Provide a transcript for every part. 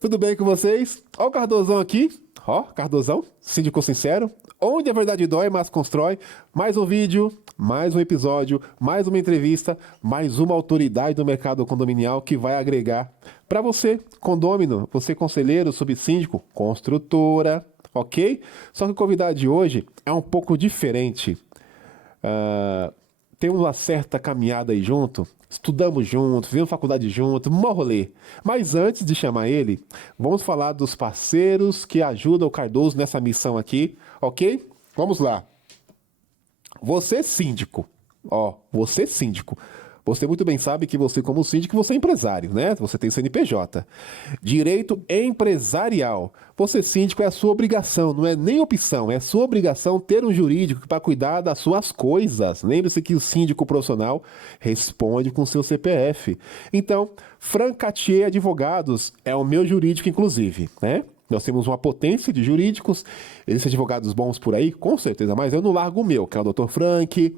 Tudo bem com vocês? Ó o Cardozão aqui. Ó, Cardozão, síndico sincero. Onde a verdade dói, mas constrói. Mais um vídeo, mais um episódio, mais uma entrevista, mais uma autoridade do mercado condominial que vai agregar para você, condômino, você conselheiro, subsíndico, construtora, ok? Só que o convidado de hoje é um pouco diferente. Temos uma certa caminhada aí junto, estudamos junto, fizemos faculdade junto, mó rolê. Mas antes de chamar ele, vamos falar dos parceiros que ajudam o Cardoso nessa missão aqui, ok? Vamos lá. Você síndico, você síndico. Você muito bem sabe que você, como síndico, você é empresário, né? Você tem CNPJ. Direito empresarial. Você síndico é a sua obrigação, não é nem opção, é sua obrigação ter um jurídico para cuidar das suas coisas. Lembre-se que o síndico profissional responde com seu CPF. Então, Francatier Advogados é o meu jurídico, inclusive, né? Nós temos uma potência de jurídicos, existem advogados bons por aí, com certeza, mas eu não largo o meu, que é o Dr. Frank,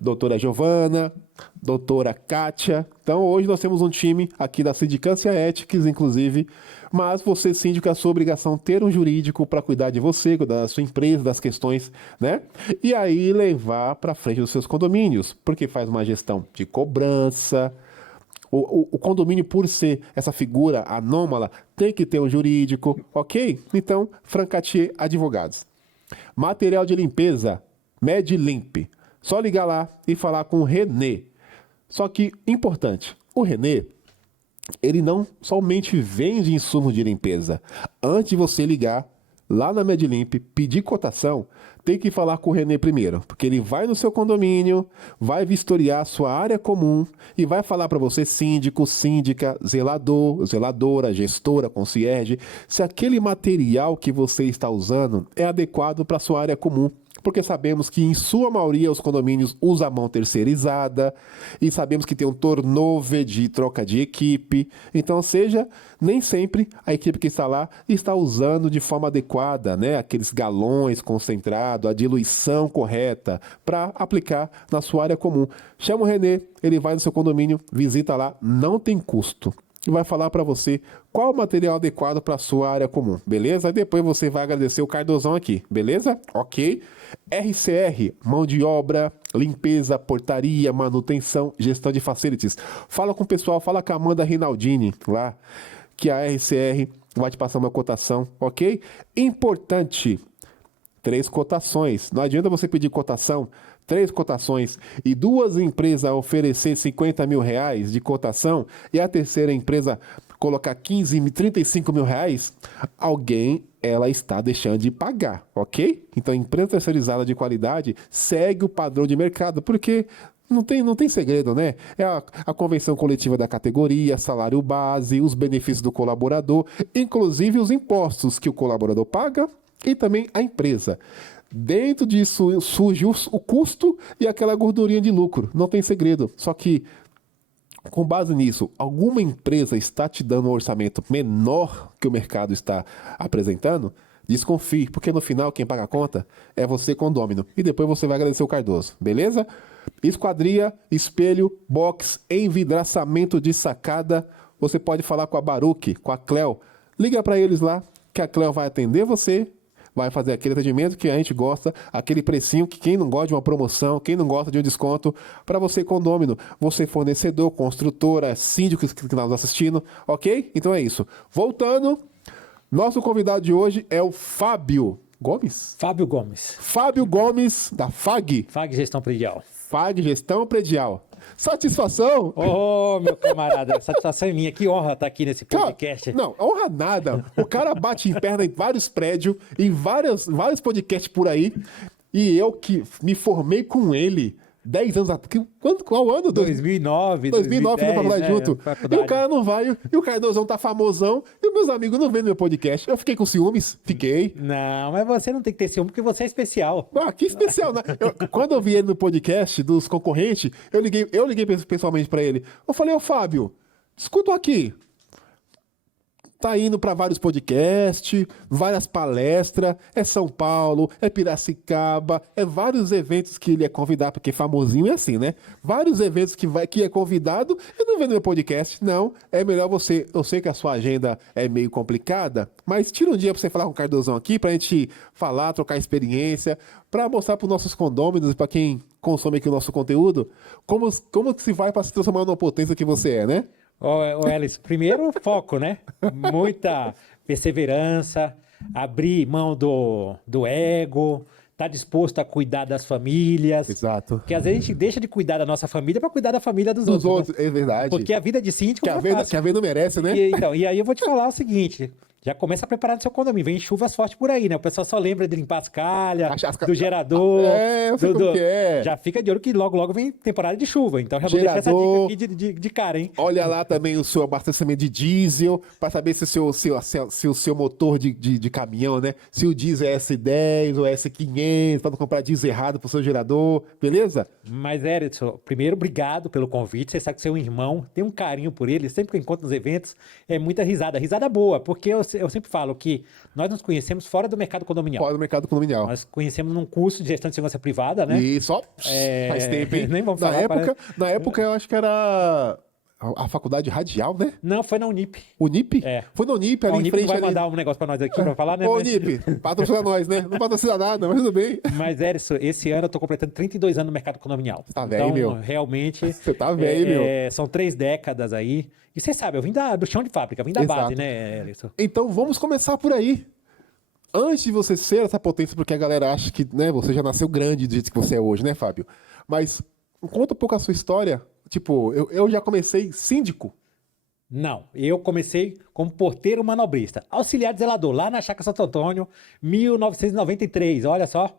doutora Giovana, doutora Kátia. Então, hoje nós temos um time aqui da Sindicância Éticas, inclusive, mas você, síndico, é a sua obrigação ter um jurídico para cuidar de você, cuidar da sua empresa, das questões, né? E aí levar para frente dos seus condomínios, porque faz uma gestão de cobrança. O condomínio, por ser essa figura anômala, tem que ter um jurídico, ok? Então, Francatier Advogados. Material de limpeza, MedLimp. Só ligar lá e falar com o Renê. Só que, importante, o Renê, ele não somente vende insumos de limpeza. Antes de você ligar lá na MedLimp, pedir cotação, tem que falar com o Renê primeiro, porque ele vai no seu condomínio, vai vistoriar a sua área comum e vai falar para você, síndico, síndica, zelador, zeladora, gestora, concierge, se aquele material que você está usando é adequado para a sua área comum. Porque sabemos que, em sua maioria, os condomínios usam a mão terceirizada e sabemos que tem um turnover de troca de equipe. Então, nem sempre a equipe que está lá está usando de forma adequada, né? Aqueles galões concentrados, a diluição correta para aplicar na sua área comum. Chama o Renê, ele vai no seu condomínio, visita lá, não tem custo. E vai falar para você qual o material adequado para a sua área comum, beleza? Aí depois você vai agradecer o Cardozão aqui, beleza? Ok. RCR, mão de obra, limpeza, portaria, manutenção, gestão de facilities. Fala com o pessoal, fala com a Amanda Rinaldini lá, que a RCR vai te passar uma cotação, ok? Importante, 3 cotações. Não adianta você pedir cotação, 3 cotações e 2 empresas oferecer 50 mil reais de cotação e a terceira empresa colocar 35 mil reais, ela está deixando de pagar, ok? Então, a empresa terceirizada de qualidade segue o padrão de mercado, porque não tem segredo, né? É a convenção coletiva da categoria, salário base, os benefícios do colaborador, inclusive os impostos que o colaborador paga e também a empresa. Dentro disso surge o custo e aquela gordurinha de lucro. Não tem segredo. Só que, com base nisso, alguma empresa está te dando um orçamento menor que o mercado está apresentando? Desconfie, porque no final quem paga a conta é você, condômino. E depois você vai agradecer o Cardoso, beleza? Esquadria, espelho, box, envidraçamento de sacada. Você pode falar com a Baruch, com a Cleo. Liga para eles lá, que a Cleo vai atender você. Vai fazer aquele atendimento que a gente gosta, aquele precinho que quem não gosta de uma promoção, quem não gosta de um desconto, para você, condômino, você fornecedor, construtora, síndico que está nos assistindo, ok? Então é isso. Voltando, nosso convidado de hoje é o Fábio Gomes? Fábio Gomes. Fábio Gomes, da FAG. FAG Gestão Predial. FAG Gestão Predial. Satisfação? Ô, meu camarada, satisfação é minha. Que honra estar aqui nesse podcast. Não, honra nada. O cara bate em perna em vários prédios, em vários podcasts por aí, e eu que me formei com ele 10 anos atrás. Qual ano? 2009, 2009, na faculdade, né? junto. E o cara não vai, e o Cardozão tá famosão, e os meus amigos não vêem no meu podcast. Eu fiquei com ciúmes? Fiquei. Não, mas você não tem que ter ciúme, porque você é especial. Ah, que especial, né? Quando eu vi ele no podcast dos concorrentes, eu liguei pessoalmente pra ele. Eu falei, ô Fábio, escuta aqui. tá indo para vários podcasts, várias palestras, é São Paulo, é Piracicaba, é vários eventos que ele é convidado, porque famosinho é assim, né? Vários eventos que é convidado e não vem no meu podcast, não. É melhor você, eu sei que a sua agenda é meio complicada, mas tira um dia para você falar com o Cardozão aqui, pra gente falar, trocar experiência, para mostrar para os nossos condôminos e para quem consome aqui o nosso conteúdo, como que se vai para se transformar numa potência que você é, né? Ô, Elis, primeiro foco, né? Muita perseverança, abrir mão do ego, tá disposto a cuidar das famílias. Exato. Porque às vezes a gente deixa de cuidar da nossa família para cuidar da família dos Dos outros. outros, é verdade. Porque a vida de síndico Que não a é venda, fácil. que a venda merece, né? E aí eu vou te falar o seguinte. Já começa a preparar no seu condomínio. Vem chuvas fortes por aí, né? O pessoal só lembra de limpar as calhas, do gerador. Eu sei como que é. Já fica de olho que logo vem temporada de chuva. Então já vou deixar essa Gerador. dica aqui de cara, hein? Olha lá também o seu abastecimento de diesel, para saber se o seu motor de caminhão, né? Se o diesel é S10 ou S500, para não comprar diesel errado pro seu gerador, beleza? Mas, Edson, primeiro, obrigado pelo convite. Você sabe que você é um irmão, tem um carinho por ele. Sempre que eu encontro nos eventos, é muita risada. Risada boa, porque eu sempre falo que nós nos conhecemos fora do mercado condominial. Fora do mercado condominial. Nós conhecemos num curso de gestão de segurança privada, né? E só faz tempo, hein? Nem vamos na falar, época, na época eu acho que era a faculdade radial, né? Não, foi na Unip. Unip? É. Foi na Unip, ali A em Unip frente vai ali. mandar um negócio pra nós aqui pra falar, né? Ô, Mas- Unip, patrocina nós, né? Não patrocina nada, mas tudo bem. Mas, Edson, esse ano eu tô completando 32 anos no mercado condominial. Tá velho, então, meu. realmente... Você tá velho, meu. São 3 décadas aí. E você sabe, eu vim do chão de fábrica, vim da Exato. base, né, Edson? Então vamos começar por aí. Antes de você ser essa potência, porque a galera acha que, né, você já nasceu grande do jeito que você é hoje, né, Fábio? Mas conta um pouco a sua história. Tipo, eu já comecei síndico. Não, eu comecei como porteiro manobrista, auxiliar de zelador, lá na Chácara Santo Antônio, 1993, olha só.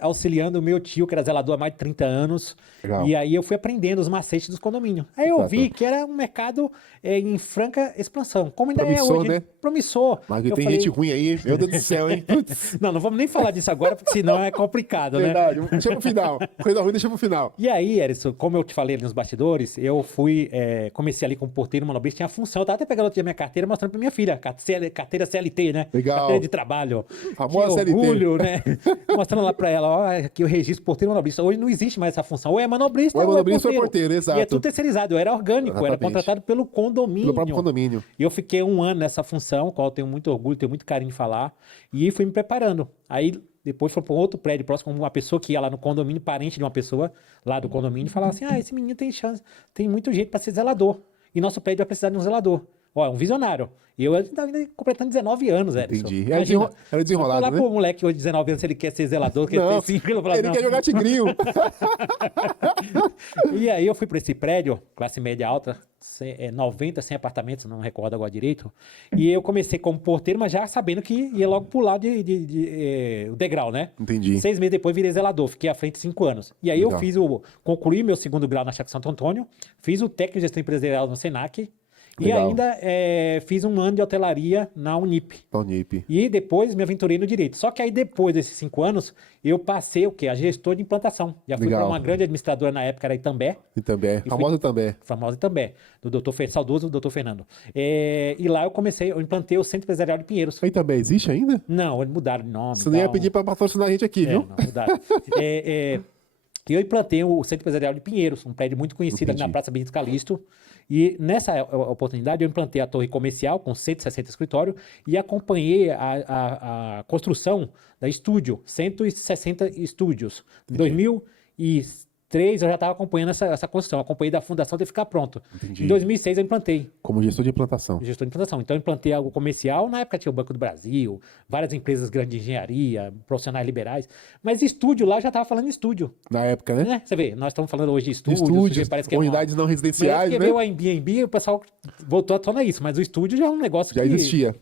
Auxiliando o meu tio, que era zelador há mais de 30 anos. Legal. E aí eu fui aprendendo os macetes dos condomínios. Aí eu Exato. vi que era um mercado em franca expansão, como ainda Promissor, é hoje. né? Promissor. Mas Eu tem falei, gente ruim aí, meu Deus do céu, hein? Putz, Não vamos nem falar disso agora, porque senão é complicado, né? verdade. Deixa pro final. Coisa ruim, deixa pro final. E aí, Erison, como eu te falei ali nos bastidores, eu fui, comecei ali como porteiro manobrista, tinha função. Eu tava até pegando outro dia minha carteira, mostrando pra minha filha, carteira CLT, né? Legal. Carteira de trabalho. Famosa Que CLT. orgulho, né? Mostrando lá pra ela, ó, aqui o registro porteiro manobrista. Hoje não existe mais essa função. Ou é manobrista Ou é manobrista ou é porteiro, exato. E é tudo terceirizado. Eu era orgânico, era Exatamente. contratado pelo condomínio. Pelo próprio condomínio. E eu fiquei um ano nessa função, qual eu tenho muito orgulho, tenho muito carinho de falar. E fui me preparando. Aí depois foi para um outro prédio próximo, uma pessoa que ia lá no condomínio, parente de uma pessoa lá do condomínio, e falava assim: esse menino tem chance, tem muito jeito para ser zelador. E nosso prédio vai precisar de um zelador. Ó, é um visionário. E eu estava completando 19 anos, Edson. Entendi. Imagina, Era desenrolado, falar né? pro moleque hoje de 19 anos se ele quer ser zelador, quer Não, ter 5, ele falava, ele não. quer jogar tigrinho. E aí eu fui para esse prédio, classe média alta, 90, 100 apartamentos, não recordo agora direito. E eu comecei como porteiro, mas já sabendo que ia logo pular o degrau, né? Entendi. 6 meses depois virei zelador, fiquei à frente 5 anos. E aí Legal. concluí meu segundo grau na Chácara Santo Antônio, fiz o técnico de gestão empresarial no Senac e Legal. ainda fiz um ano de hotelaria na Unip. Da Unip. E depois me aventurei no direito. Só que aí depois desses 5 anos, eu passei o quê? A gestor de implantação. Já fui para Legal. uma grande administradora na época, era Itambé, E também. fui- Famosa também. famosa Itambé, do saudoso doutor Fernando. E lá eu implantei o Centro Empresarial de Pinheiros. Aí também existe ainda? Não, eles mudaram de nome. Você não ia tal. pedir pra patrocinar a gente aqui, viu? Não, mudaram. E eu implantei o Centro Empresarial de Pinheiros, um prédio muito conhecido ali na Entendi. Praça Benito Calixto. E nessa oportunidade eu implantei a torre comercial com 160 escritórios e acompanhei a construção da estúdio, 160 estúdios. Em 2003 eu já estava acompanhando essa construção, acompanhei da fundação até ficar pronto. Entendi. Em 2006 eu implantei. Como gestor de implantação. Gestor de implantação. Então, eu implantei algo comercial. Na época tinha o Banco do Brasil, várias empresas grandes de engenharia, profissionais liberais. Mas estúdio lá já estava falando em estúdio. Na época, né? Né? Você vê, nós estamos falando hoje de De estúdios. estúdios, parece que é uma- unidades não Mas residenciais, porque né? veio a Airbnb, o pessoal voltou à tona isso. Mas o estúdio já é um negócio Já que... existia.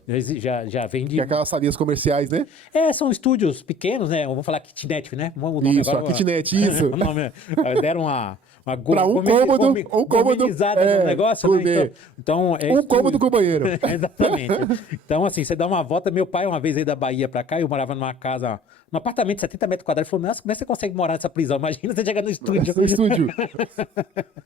Já vem de... Que é aquelas salinhas comerciais, né? São estúdios pequenos, né? Vamos falar kitnet, né? O nome Isso, a kitnet, isso. o nome, deram Para um cômodo, gourmetizada no negócio, né? gourmet. Então, Um cômodo com banheiro. Exatamente. Então, assim, você dá uma volta. Meu pai, uma vez aí da Bahia pra cá, eu morava numa casa, num apartamento de 70 metros quadrados. Ele falou: nossa, como é que você consegue morar nessa prisão? Imagina você chegar no estúdio. No estúdio.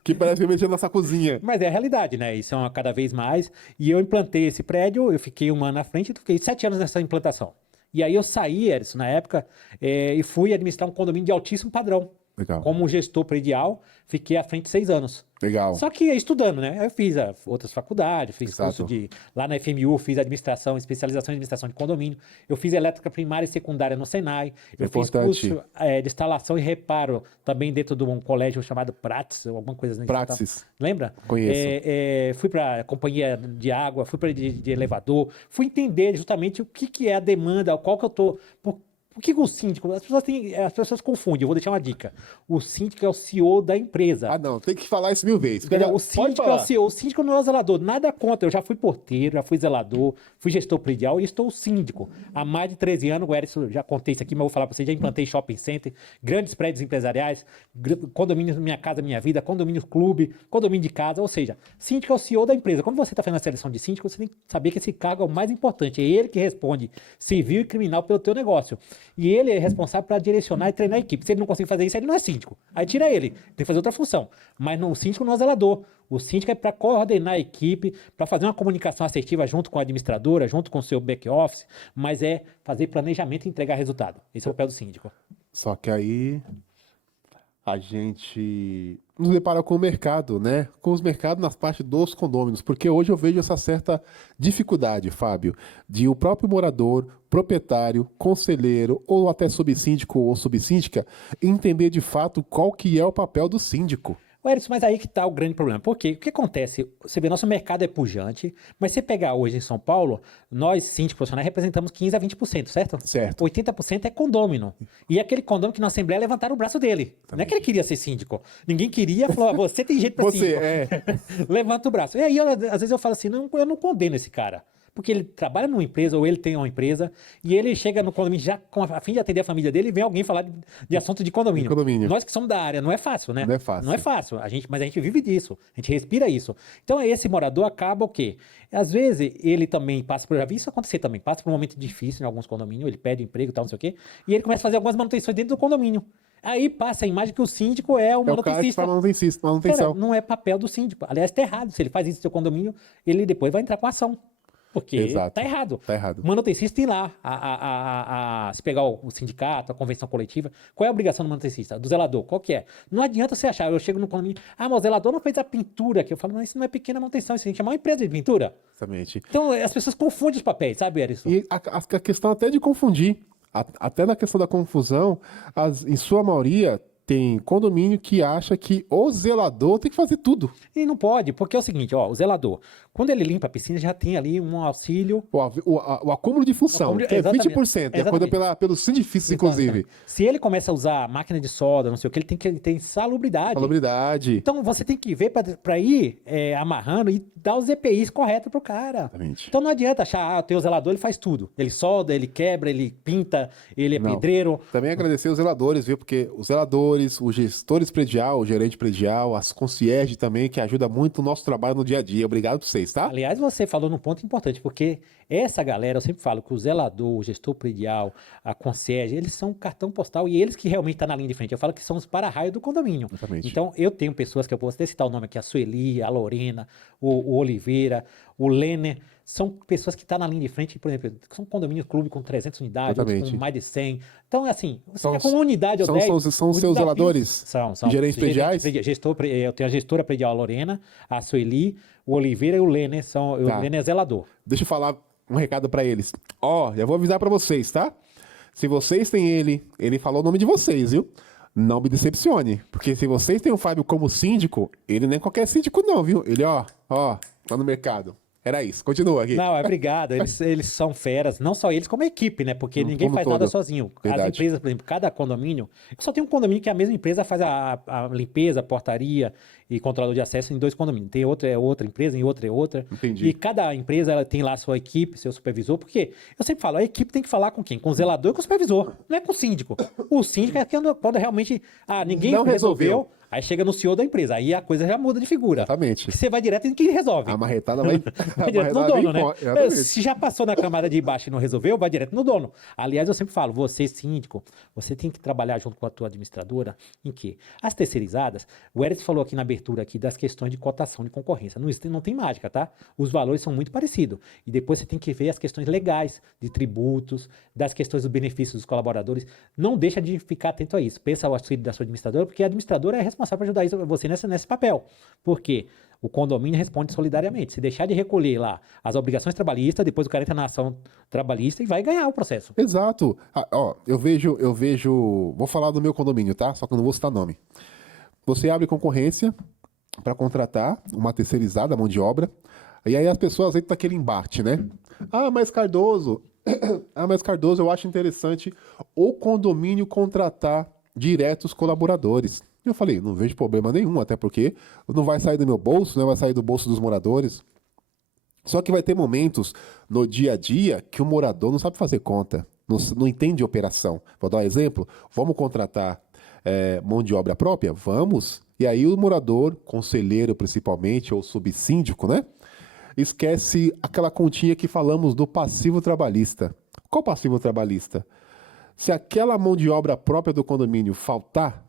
Que parece mexer na nossa cozinha. Mas é a realidade, né? Isso é uma cada vez mais. E eu implantei esse prédio, eu fiquei 1 ano na frente, fiquei 7 anos nessa implantação. E aí eu saí, Edson, na época, e fui administrar um condomínio de altíssimo padrão. Legal. Como gestor predial, fiquei à frente 6 anos. Legal. Só que estudando, né? Aí eu fiz outras faculdades, fiz Exato. curso de... Lá na FMU, fiz administração, especialização em administração de condomínio. Eu fiz elétrica primária e secundária no Senai. Eu fiz Importante. curso de instalação e reparo também dentro de um colégio chamado Praxis, ou alguma coisa assim. Praxis. Lembra? Conheço. Fui para companhia de água, fui para de elevador, fui entender justamente o que é a demanda, qual que eu tô... Por que o síndico? As pessoas confundem, eu vou deixar uma dica. O síndico é o CEO da empresa. Ah, não, tem que falar isso 1000 vezes. Entendeu? O Pode síndico é falar. o CEO, o síndico não é o zelador, nada contra. Eu já fui porteiro, já fui zelador, fui gestor predial e estou síndico. Há mais de 13 anos, o Edson, já contei isso aqui, mas vou falar para você, já implantei shopping center, grandes prédios empresariais, condomínios Minha Casa Minha Vida, condomínio clube, condomínio de casa, ou seja, síndico é o CEO da empresa. Quando você está fazendo a seleção de síndico, você tem que saber que esse cargo é o mais importante, é ele que responde civil e criminal pelo teu negócio. E ele é responsável para direcionar e treinar a equipe. Se ele não conseguir fazer isso, ele não é síndico. Aí tira ele, tem que fazer outra função. Mas o síndico não é zelador. O síndico é para coordenar a equipe, para fazer uma comunicação assertiva junto com a administradora, junto com o seu back-office, mas é fazer planejamento e entregar resultado. Esse é o papel do síndico. Só que aí a gente nos depara com o mercado, né? Com os mercados nas partes dos condôminos, porque hoje eu vejo essa certa dificuldade, Fábio, de o próprio morador, proprietário, conselheiro ou até subsíndico ou subsíndica entender de fato qual que é o papel do síndico. Edson, mas aí que está o grande problema. Por quê? O que acontece? Você vê, nosso mercado é pujante, mas se pegar hoje em São Paulo, nós, síndicos profissionais, representamos 15% a 20%, certo? Certo. 80% é condômino. E aquele condômino que na Assembleia levantaram o braço dele. Não é que ele queria ser síndico. Ninguém queria, falou, você tem jeito para síndico. Levanta o braço. E aí, às vezes eu falo assim, não, eu não condeno esse cara. Porque ele trabalha numa empresa ou ele tem uma empresa e ele chega no condomínio já a fim de atender a família dele e vem alguém falar de assunto de condomínio. Nós que somos da área, não é fácil, né? Não é fácil. Não é fácil, mas a gente vive disso, a gente respira isso. Então esse morador acaba o quê? Às vezes ele também passa por, já vi isso acontecer também, passa por um momento difícil em alguns condomínios, ele pede emprego e tal, não sei o quê, e ele começa a fazer algumas manutenções dentro do condomínio. Aí passa a imagem que o síndico é o manutencista. Manutenção. Cara, não é papel do síndico. Aliás, está errado. Se ele faz isso no seu condomínio, ele depois vai entrar com ação. Porque está errado. Tá errado. O manutencista tem lá, se pegar o sindicato, a convenção coletiva, qual é a obrigação do manutencista? Do zelador, qual que é? Não adianta você achar, eu chego no condomínio, mas o zelador não fez a pintura aqui. Eu falo, mas isso não é pequena manutenção, isso a gente chama uma empresa de pintura. Exatamente. Então as pessoas confundem os papéis, sabe, Edson? E a questão até de confundir, até na questão da confusão, em sua maioria, tem condomínio que acha que o zelador tem que fazer tudo. E não pode, porque é o seguinte, ó, o zelador, quando ele limpa a piscina, já tem ali um auxílio... O acúmulo de função, que é 20%, de acordo pelo Sindifício, inclusive. Se ele começa a usar máquina de solda, não sei o que, ele tem que ter salubridade. Salubridade. Então você tem que ver para ir amarrando e dar os EPIs corretos pro cara. Exatamente. Então não adianta achar, tem o zelador, ele faz tudo. Ele solda, ele quebra, ele pinta, ele é pedreiro. Também agradecer os zeladores, viu? Porque os zeladores, os gestores predial, o gerente predial, as concierge também, que ajuda muito o nosso trabalho no dia a dia. Obrigado por vocês, tá? Aliás, você falou num ponto importante, porque essa galera, eu sempre falo que o zelador, o gestor predial, a concierge, eles são um cartão postal e eles que realmente estão na linha de frente. Eu falo que são os para-raio do condomínio. Exatamente. Então, eu tenho pessoas que eu posso até citar o nome aqui, a Sueli, a Lorena, o Oliveira, o Lene, são pessoas que estão na linha de frente, por exemplo, são condomínios clube com 300 unidades, outros com mais de 100. Então, assim, você com uma unidade ou 10... São seus zeladores? São. Gerentes prediais? Eu tenho a gestora predial, a Lorena, a Sueli, o Oliveira e o Lene, o Lene é zelador. Deixa eu falar um recado pra eles. Já vou avisar pra vocês, tá? Se vocês têm ele falou o nome de vocês, viu? Não me decepcione, porque se vocês têm o Fábio como síndico, ele nem é qualquer síndico não, viu? Ele, tá no mercado. Era isso, continua aqui. Não, obrigado. Eles são feras, não só eles, como a equipe, né? Porque ninguém faz nada sozinho. Verdade. As empresas, por exemplo, cada condomínio... Eu só tenho um condomínio que a mesma empresa faz a limpeza, a portaria e controlador de acesso em 2 condomínios. Tem outra empresa, em outra é outra. Entendi. E cada empresa ela tem lá a sua equipe, seu supervisor, porque eu sempre falo, a equipe tem que falar com quem? Com o zelador e com o supervisor, não é com o síndico. O síndico é quando realmente ninguém resolveu. Aí chega no CEO da empresa, aí a coisa já muda de figura. Exatamente. Porque você vai direto em quem resolve. A marretada vai, Vai direto no dono, né? Exatamente. Se já passou na camada de baixo e não resolveu, vai direto no dono. Aliás, eu sempre falo, você síndico, você tem que trabalhar junto com a tua administradora em quê? As terceirizadas, o Eric falou aqui na abertura aqui das questões de cotação de concorrência. Não tem mágica, tá? Os valores são muito parecidos. E depois você tem que ver as questões legais de tributos, das questões dos benefícios dos colaboradores. Não deixa de ficar atento a isso. Pensa o auxílio da sua administradora, porque a administradora é responsável por ajudar você nesse papel. Por quê? O condomínio responde solidariamente. Se deixar de recolher lá as obrigações trabalhistas, depois o cara entra na ação trabalhista e vai ganhar o processo. Exato. Ó, eu vejo, vou falar do meu condomínio, tá? Só que eu não vou citar nome. Você abre concorrência para contratar uma terceirizada, mão de obra, e aí as pessoas entram naquele embate, né? Mas Cardoso, eu acho interessante o condomínio contratar direto os colaboradores. Eu falei, não vejo problema nenhum, até porque não vai sair do meu bolso, né? Vai sair do bolso dos moradores. Só que vai ter momentos no dia a dia que o morador não sabe fazer conta, não entende operação. Vou dar um exemplo, vamos contratar mão de obra própria? Vamos. E aí o morador, conselheiro principalmente, ou subsíndico, né? Esquece aquela continha que falamos do passivo trabalhista. Qual passivo trabalhista? Se aquela mão de obra própria do condomínio faltar,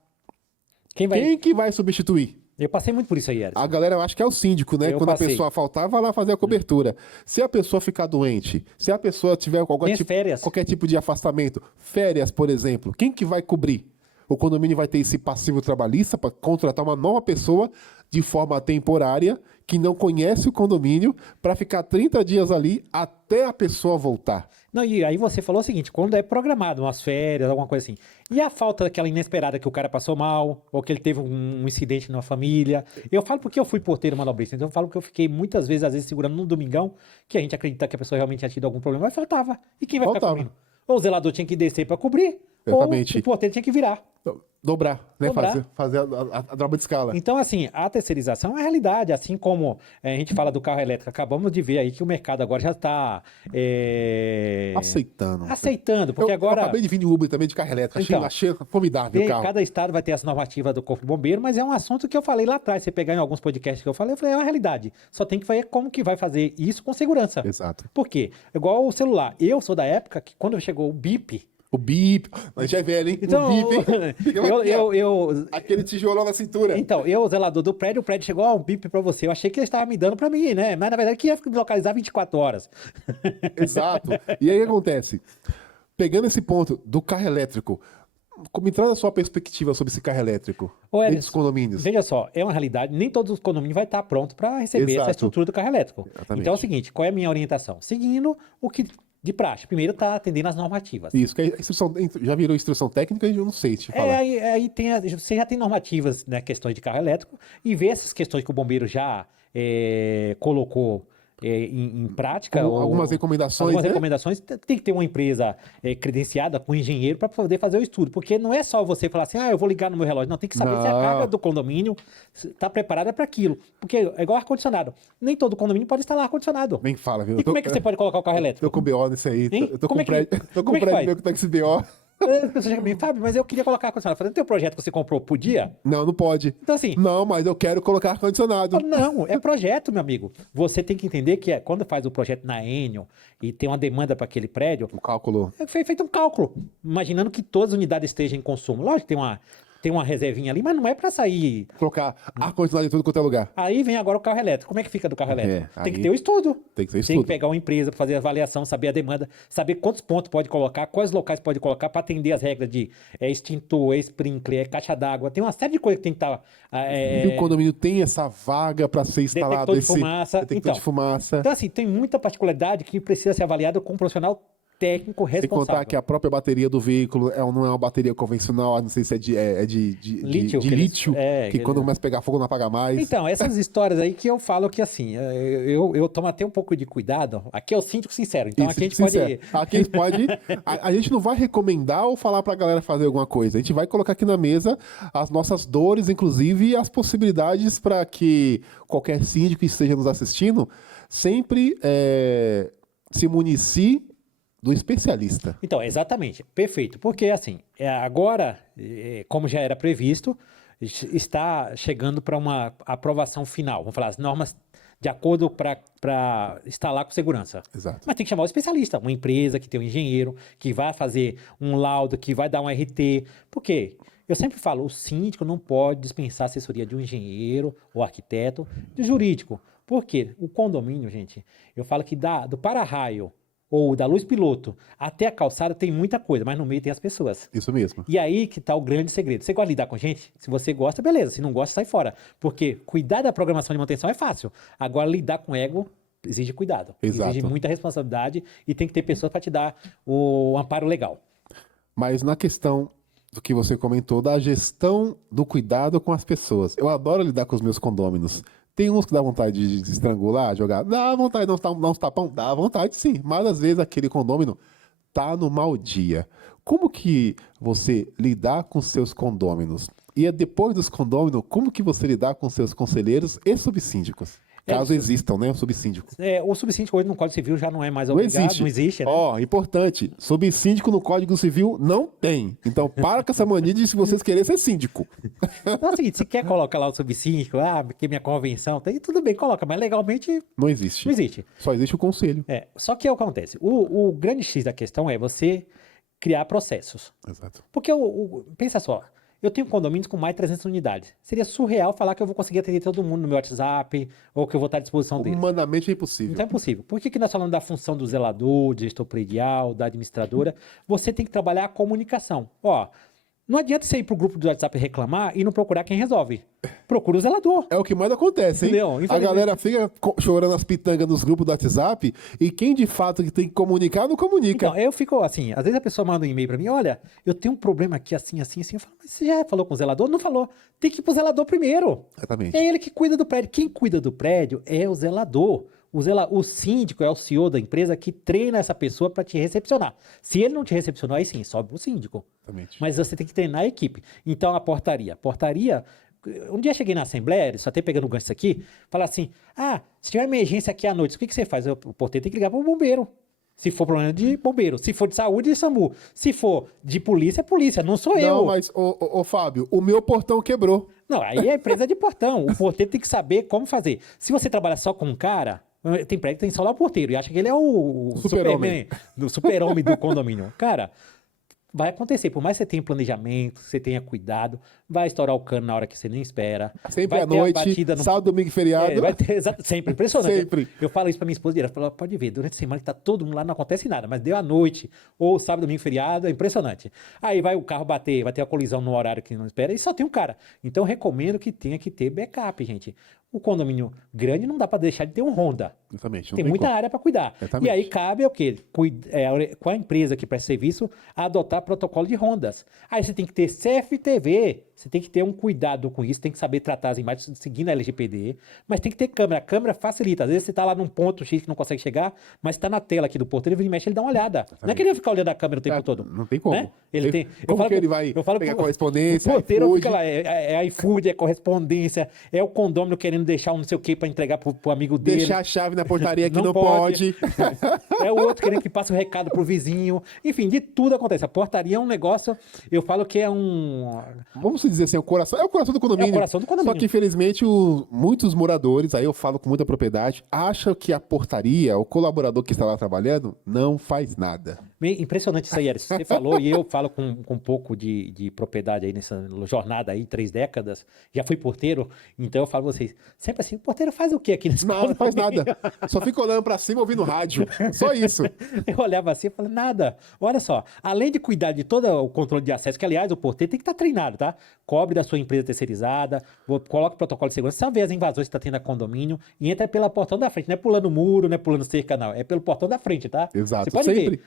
quem que vai substituir? Eu passei muito por isso aí, Eric. A galera, eu acho que é o síndico, né? Quando a pessoa faltar, vai lá fazer a cobertura. Se a pessoa ficar doente, se a pessoa tiver qualquer tipo de afastamento, férias, por exemplo, quem que vai cobrir? O condomínio vai ter esse passivo trabalhista para contratar uma nova pessoa de forma temporária, que não conhece o condomínio, para ficar 30 dias ali até a pessoa voltar. Não, e aí você falou o seguinte, quando é programado, umas férias, alguma coisa assim, e a falta daquela inesperada que o cara passou mal, ou que ele teve um incidente na família. Eu falo porque eu fui porteiro manobrista, então eu falo que eu fiquei muitas vezes, às vezes, segurando num domingão, que a gente acredita que a pessoa realmente tinha tido algum problema, mas faltava. E quem vai ficar cobrindo? Ou o zelador tinha que descer para cobrir, exatamente, ou o porteiro tinha que virar. Dobrar, né? Fazer a dobra de escala. Então, assim, a terceirização é a realidade, assim como a gente fala do carro elétrico. Acabamos de ver aí que o mercado agora já está aceitando, porque agora... Eu acabei de vir de Uber também, de carro elétrico, achei formidável o carro. Cada estado vai ter as normativas do Corpo de Bombeiro, mas é um assunto que eu falei lá atrás, você pegar em alguns podcasts que eu falei, é uma realidade. Só tem que ver como que vai fazer isso com segurança. Exato. Por quê? Igual o celular. Eu sou da época que quando chegou o bip... O bip, a gente é velho, hein? Então, o bip, hein? Aquele tijolão na cintura. Então, o zelador do prédio, o prédio chegou, um bip pra você. Eu achei que ele estava me dando pra mim, né? Mas na verdade que ia localizar 24 horas. Exato. E aí o que acontece? Pegando esse ponto do carro elétrico, me traz a sua perspectiva sobre esse carro elétrico dentro dos condomínios. Veja só, é uma realidade, nem todos os condomínios vai estar pronto para receber essa estrutura do carro elétrico. Exatamente. Então é o seguinte, qual é a minha orientação? Seguindo o que... De praxe. Primeiro tá atendendo as normativas. Isso, que a instrução já virou instrução técnica e eu não sei te falar. Aí você já tem normativas, né, questões de carro elétrico, e vê essas questões que o bombeiro já colocou em prática. Algumas recomendações. Algumas recomendações. Tem que ter uma empresa credenciada com engenheiro para poder fazer o estudo. Porque não é só você falar assim, eu vou ligar no meu relógio. Não, tem que saber se a carga do condomínio está preparada para aquilo. Porque é igual ar-condicionado. Nem todo condomínio pode instalar ar-condicionado. Nem fala, viu? E como é que você pode colocar o carro elétrico? Tô com BO nisso aí. Hein? Eu tô com um prédio meu que tá com esse BO. Você chega pra mim, Fábio, mas eu queria colocar ar-condicionado. Falei, no teu projeto que você comprou, podia? Não pode. Então assim... Não, mas eu quero colocar ar-condicionado. Não, é projeto, meu amigo. Você tem que entender que quando faz o projeto na Enel e tem uma demanda para aquele prédio... O cálculo. Foi feito um cálculo, imaginando que todas as unidades estejam em consumo. Lógico que tem uma reservinha ali, mas não é para sair... Colocar ar-condicionado em tudo quanto é lugar. Aí vem agora o carro elétrico. Como é que fica do carro elétrico? Tem que ter o estudo. Tem que ter Tem que pegar uma empresa para fazer a avaliação, saber a demanda, saber quantos pontos pode colocar, quais locais pode colocar para atender as regras de extintor, sprinkler, caixa d'água. Tem uma série de coisas que tem que estar... E o condomínio tem essa vaga para ser instalado. Detector de fumaça. Então, assim, tem muita particularidade que precisa ser avaliada com um profissional técnico responsável. Sem contar que a própria bateria do veículo não é uma bateria convencional, não sei se é de lítio, que quando começa a pegar fogo não apaga mais. Então, essas histórias aí que eu falo que assim, eu tomo até um pouco de cuidado. Aqui é o síndico sincero, então aqui a gente pode... Aqui a gente pode... A gente não vai recomendar ou falar pra galera fazer alguma coisa. A gente vai colocar aqui na mesa as nossas dores, inclusive, e as possibilidades para que qualquer síndico que esteja nos assistindo sempre se municie do especialista. Então, exatamente. Perfeito. Porque, assim, agora, como já era previsto, está chegando para uma aprovação final. Vamos falar, as normas de acordo para instalar com segurança. Exato. Mas tem que chamar o especialista, uma empresa que tem um engenheiro, que vai fazer um laudo, que vai dar um RT. Por quê? Eu sempre falo, o síndico não pode dispensar a assessoria de um engenheiro ou arquiteto, de jurídico. Por quê? O condomínio, gente, eu falo que do para-raio ou da luz piloto até a calçada tem muita coisa, mas no meio tem as pessoas. Isso mesmo. E aí que tá o grande segredo. Você gosta de lidar com gente? Se você gosta, beleza. Se não gosta, sai fora. Porque cuidar da programação de manutenção é fácil. Agora, lidar com ego exige cuidado. Exato. Exige muita responsabilidade e tem que ter pessoas para te dar o amparo legal. Mas na questão do que você comentou, da gestão do cuidado com as pessoas. Eu adoro lidar com os meus condôminos. Tem uns que dá vontade de estrangular, jogar. Dá vontade de dar uns tapão? Dá vontade sim. Mas às vezes aquele condômino tá no mau dia. Como que você lidar com seus condôminos? E depois dos condôminos, como que você lidar com seus conselheiros e subsíndicos? Caso existam, né? O subsíndico. O subsíndico hoje no Código Civil já não é mais Não obrigado, existe. não existe, né? Ó, importante. Subsíndico no Código Civil não tem. Então, para com essa mania de se vocês querem ser síndico. Então é o seguinte, se quer colocar lá o subsíndico, porque minha convenção, tem, tudo bem, coloca, mas legalmente Não existe. não existe. Só existe o conselho. Só que é o que acontece. O grande X da questão é você criar processos. Exato. Porque, pensa só, eu tenho condomínios com mais de 300 unidades. Seria surreal falar que eu vou conseguir atender todo mundo no meu WhatsApp ou que eu vou estar à disposição deles. Humanamente é impossível. Então é impossível. Por que nós falamos da função do zelador, do gestor predial, da administradora? Você tem que trabalhar a comunicação. Ó, não adianta você ir pro grupo do WhatsApp reclamar e não procurar quem resolve. Procura o zelador. É o que mais acontece, hein? Entendeu? A Infelizmente. galera fica chorando as pitangas nos grupos do WhatsApp e quem de fato que tem que comunicar, não comunica. Então, eu fico assim, às vezes a pessoa manda um e-mail pra mim, olha, eu tenho um problema aqui assim, assim, assim. Eu falo, mas você já falou com o zelador? Não falou. Tem que ir pro zelador primeiro. Exatamente. É ele que cuida do prédio. Quem cuida do prédio é o zelador. O síndico é o CEO da empresa que treina essa pessoa para te recepcionar. Se ele não te recepcionou, aí sim, sobe o síndico. Exatamente. Mas você tem que treinar a equipe. Então, a portaria. Portaria, um dia eu cheguei na Assembleia, só até pegando o gancho aqui, falar assim, se tiver emergência aqui à noite, o que você faz? O porteiro tem que ligar para o bombeiro. Se for problema de bombeiro. Se for de saúde, é SAMU. Se for de polícia, é polícia. Não sou eu. Não, mas, ô Fábio, o meu portão quebrou. Não, aí é empresa de portão. O porteiro tem que saber como fazer. Se você trabalha só com um cara, tem prédio que tem só lá o porteiro e acha que ele é o Super-homem. super-homem do condomínio. Cara, vai acontecer. Por mais que você tenha planejamento, você tenha cuidado, vai estourar o cano na hora que você nem espera. Sempre vai à ter a noite, batida no... sábado, domingo e feriado. vai ter, sempre, impressionante. Sempre. Eu falo isso pra minha esposa direto, ela pode ver, durante a semana que tá todo mundo lá, não acontece nada, mas deu à noite, ou sábado, domingo, feriado, é impressionante. Aí vai o carro bater, vai ter a colisão no horário que não espera, e só tem um cara. Então eu recomendo que tenha que ter backup, gente. O condomínio grande não dá pra deixar de ter um Honda. Exatamente. não Tem muita como. área para cuidar. Exatamente. E aí cabe o quê? Com a empresa que presta serviço, adotar protocolo de rondas. Aí você tem que ter CFTV, você tem que ter um cuidado com isso, tem que saber tratar as imagens seguindo a LGPD, mas tem que ter câmera. A câmera facilita. Às vezes você está lá num ponto X que não consegue chegar, mas está na tela aqui do porteiro, ele mexe, ele dá uma olhada. Não é que ele vai ficar olhando a câmera o tempo todo. Não tem como. Né? Ele tem. Como que ele vai pegar correspondência, O porteiro iFood? fica lá, é iFood, é correspondência, é o condômino querendo deixar um não sei o que para entregar pro amigo dele. Deixar a chave na portaria que não pode. pode. É o outro querendo que passe o recado pro vizinho. Enfim, de tudo acontece. A portaria é um negócio, eu falo que é um... Vamos dizer assim, é o coração do condomínio. É o coração do condomínio. Só que, infelizmente, muitos moradores, aí eu falo com muita propriedade, acham que a portaria, o colaborador que está lá trabalhando, não faz nada. Impressionante isso aí, Eris. Você falou, e eu falo com um pouco de propriedade aí nessa jornada aí, 3 décadas. Já fui porteiro, então eu falo pra vocês, sempre assim, o porteiro faz o quê aqui nesse Não faz nada. Só fica olhando pra cima ouvindo rádio. Só isso. Eu olhava assim e falei, nada. Olha só, além de cuidar de todo o controle de acesso, que aliás o porteiro tem que estar treinado, tá? Cobre da sua empresa terceirizada, coloque o protocolo de segurança, sabe as invasões que está tendo a condomínio e entra pela portão da frente. Não é pulando muro, não é pulando cerca, não. É pelo portão da frente, tá? Exato. Você pode ver.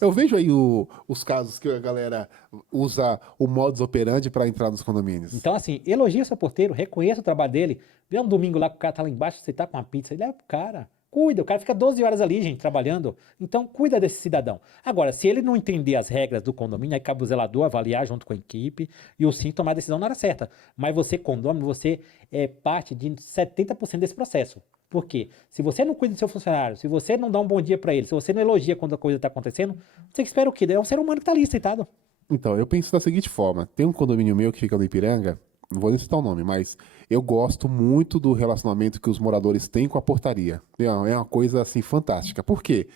Eu vejo aí os casos que a galera usa o modus operandi para entrar nos condomínios. Então, assim, elogia seu porteiro, reconheça o trabalho dele. Vê um domingo lá que o cara tá lá embaixo, você tá com uma pizza, ele leva pro cara. Cuida, o cara fica 12 horas ali, gente, trabalhando. Então, cuida desse cidadão. Agora, se ele não entender as regras do condomínio, aí cabe o zelador avaliar junto com a equipe e o sim tomar a decisão na hora certa. Mas você, condomínio, você é parte de 70% desse processo. Por quê? Se você não cuida do seu funcionário, se você não dá um bom dia para ele, se você não elogia quando a coisa está acontecendo, você espera o quê? É um ser humano que está ali sentado. Então, eu penso da seguinte forma. Tem um condomínio meu que fica no Ipiranga não vou nem citar o nome, mas eu gosto muito do relacionamento que os moradores têm com a portaria. É uma coisa, assim, fantástica. Por quê?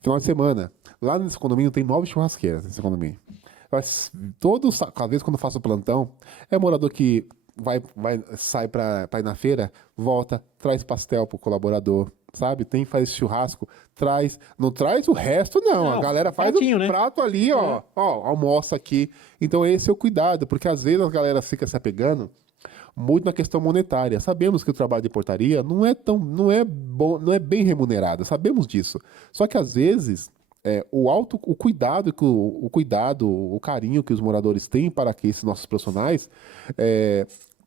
Final de semana, lá nesse condomínio tem 9 churrasqueiras nesse condomínio. Mas cada vez quando eu faço plantão, é morador que sai pra ir na feira, volta, traz pastel pro colaborador, sabe? Faz churrasco, não traz o resto, não. A Não, galera faz pratinho, o né? prato ali, ó, almoça aqui. Então esse é o cuidado, porque às vezes a galera fica se apegando muito na questão monetária. Sabemos que o trabalho de portaria não é bom, não é bem remunerado, sabemos disso. Só que às vezes o cuidado o carinho que os moradores têm para que esses nossos profissionais,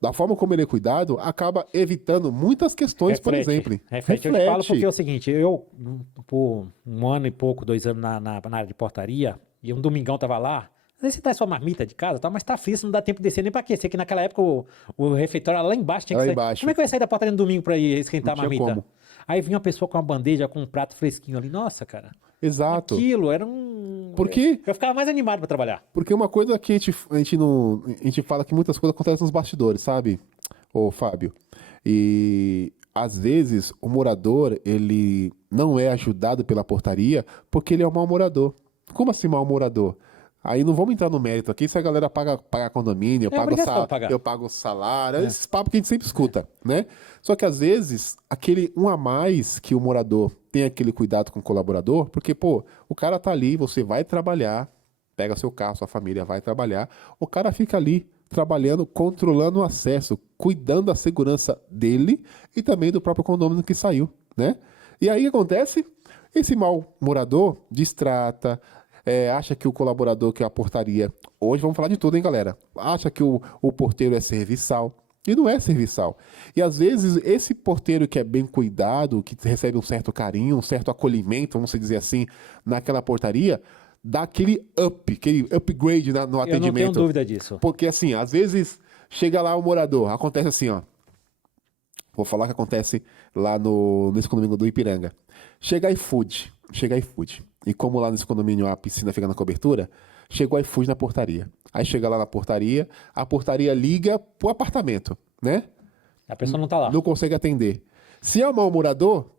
da forma como ele é cuidado, acaba evitando muitas questões, por exemplo. Reflete. Eu te falo porque é o seguinte, eu, por um ano e pouco, 2 anos na área de portaria, e um domingão tava lá, às vezes você traz sua marmita de casa, tá, mas tá frio, não dá tempo de descer nem pra aquecer, que naquela época o refeitório era lá embaixo, tinha que Lá sair. embaixo. Como é que eu ia sair da portaria no domingo pra ir esquentar Não a tinha marmita? como. Aí vinha uma pessoa com uma bandeja, com um prato fresquinho ali, nossa, cara, Exato. aquilo era um... Por quê? Eu ficava mais animado pra trabalhar. Porque uma coisa que a gente fala que muitas coisas acontecem nos bastidores, sabe, ô Fábio? E às vezes o morador, ele não é ajudado pela portaria porque ele é um mau morador. Como assim mau morador? Aí não vamos entrar no mérito aqui se a galera paga condomínio, obrigação pagar. eu pago salário, esses papos que a gente sempre escuta, né? Só que às vezes, aquele um a mais que o morador tem aquele cuidado com o colaborador, porque, pô, o cara tá ali, você vai trabalhar, pega seu carro, sua família vai trabalhar, o cara fica ali trabalhando, controlando o acesso, cuidando da segurança dele e também do próprio condomínio que saiu, né? E aí o que acontece? Esse mau morador distrata, acha que o colaborador, que é a portaria, hoje vamos falar de tudo, hein, galera? Acha que o porteiro é serviçal. E não é serviçal. E às vezes esse porteiro que é bem cuidado, que recebe um certo carinho, um certo acolhimento, vamos dizer assim, naquela portaria, dá aquele upgrade no Eu não tenho atendimento. dúvida disso. Porque assim, às vezes chega lá o morador, acontece assim, ó. Vou falar que acontece lá nesse condomínio do Ipiranga. Chega iFood. E como lá nesse condomínio a piscina fica na cobertura, chegou iFood na portaria. Aí chega lá na portaria, a portaria liga pro apartamento, né? A pessoa não tá lá. Não consegue atender. Se é um mau morador,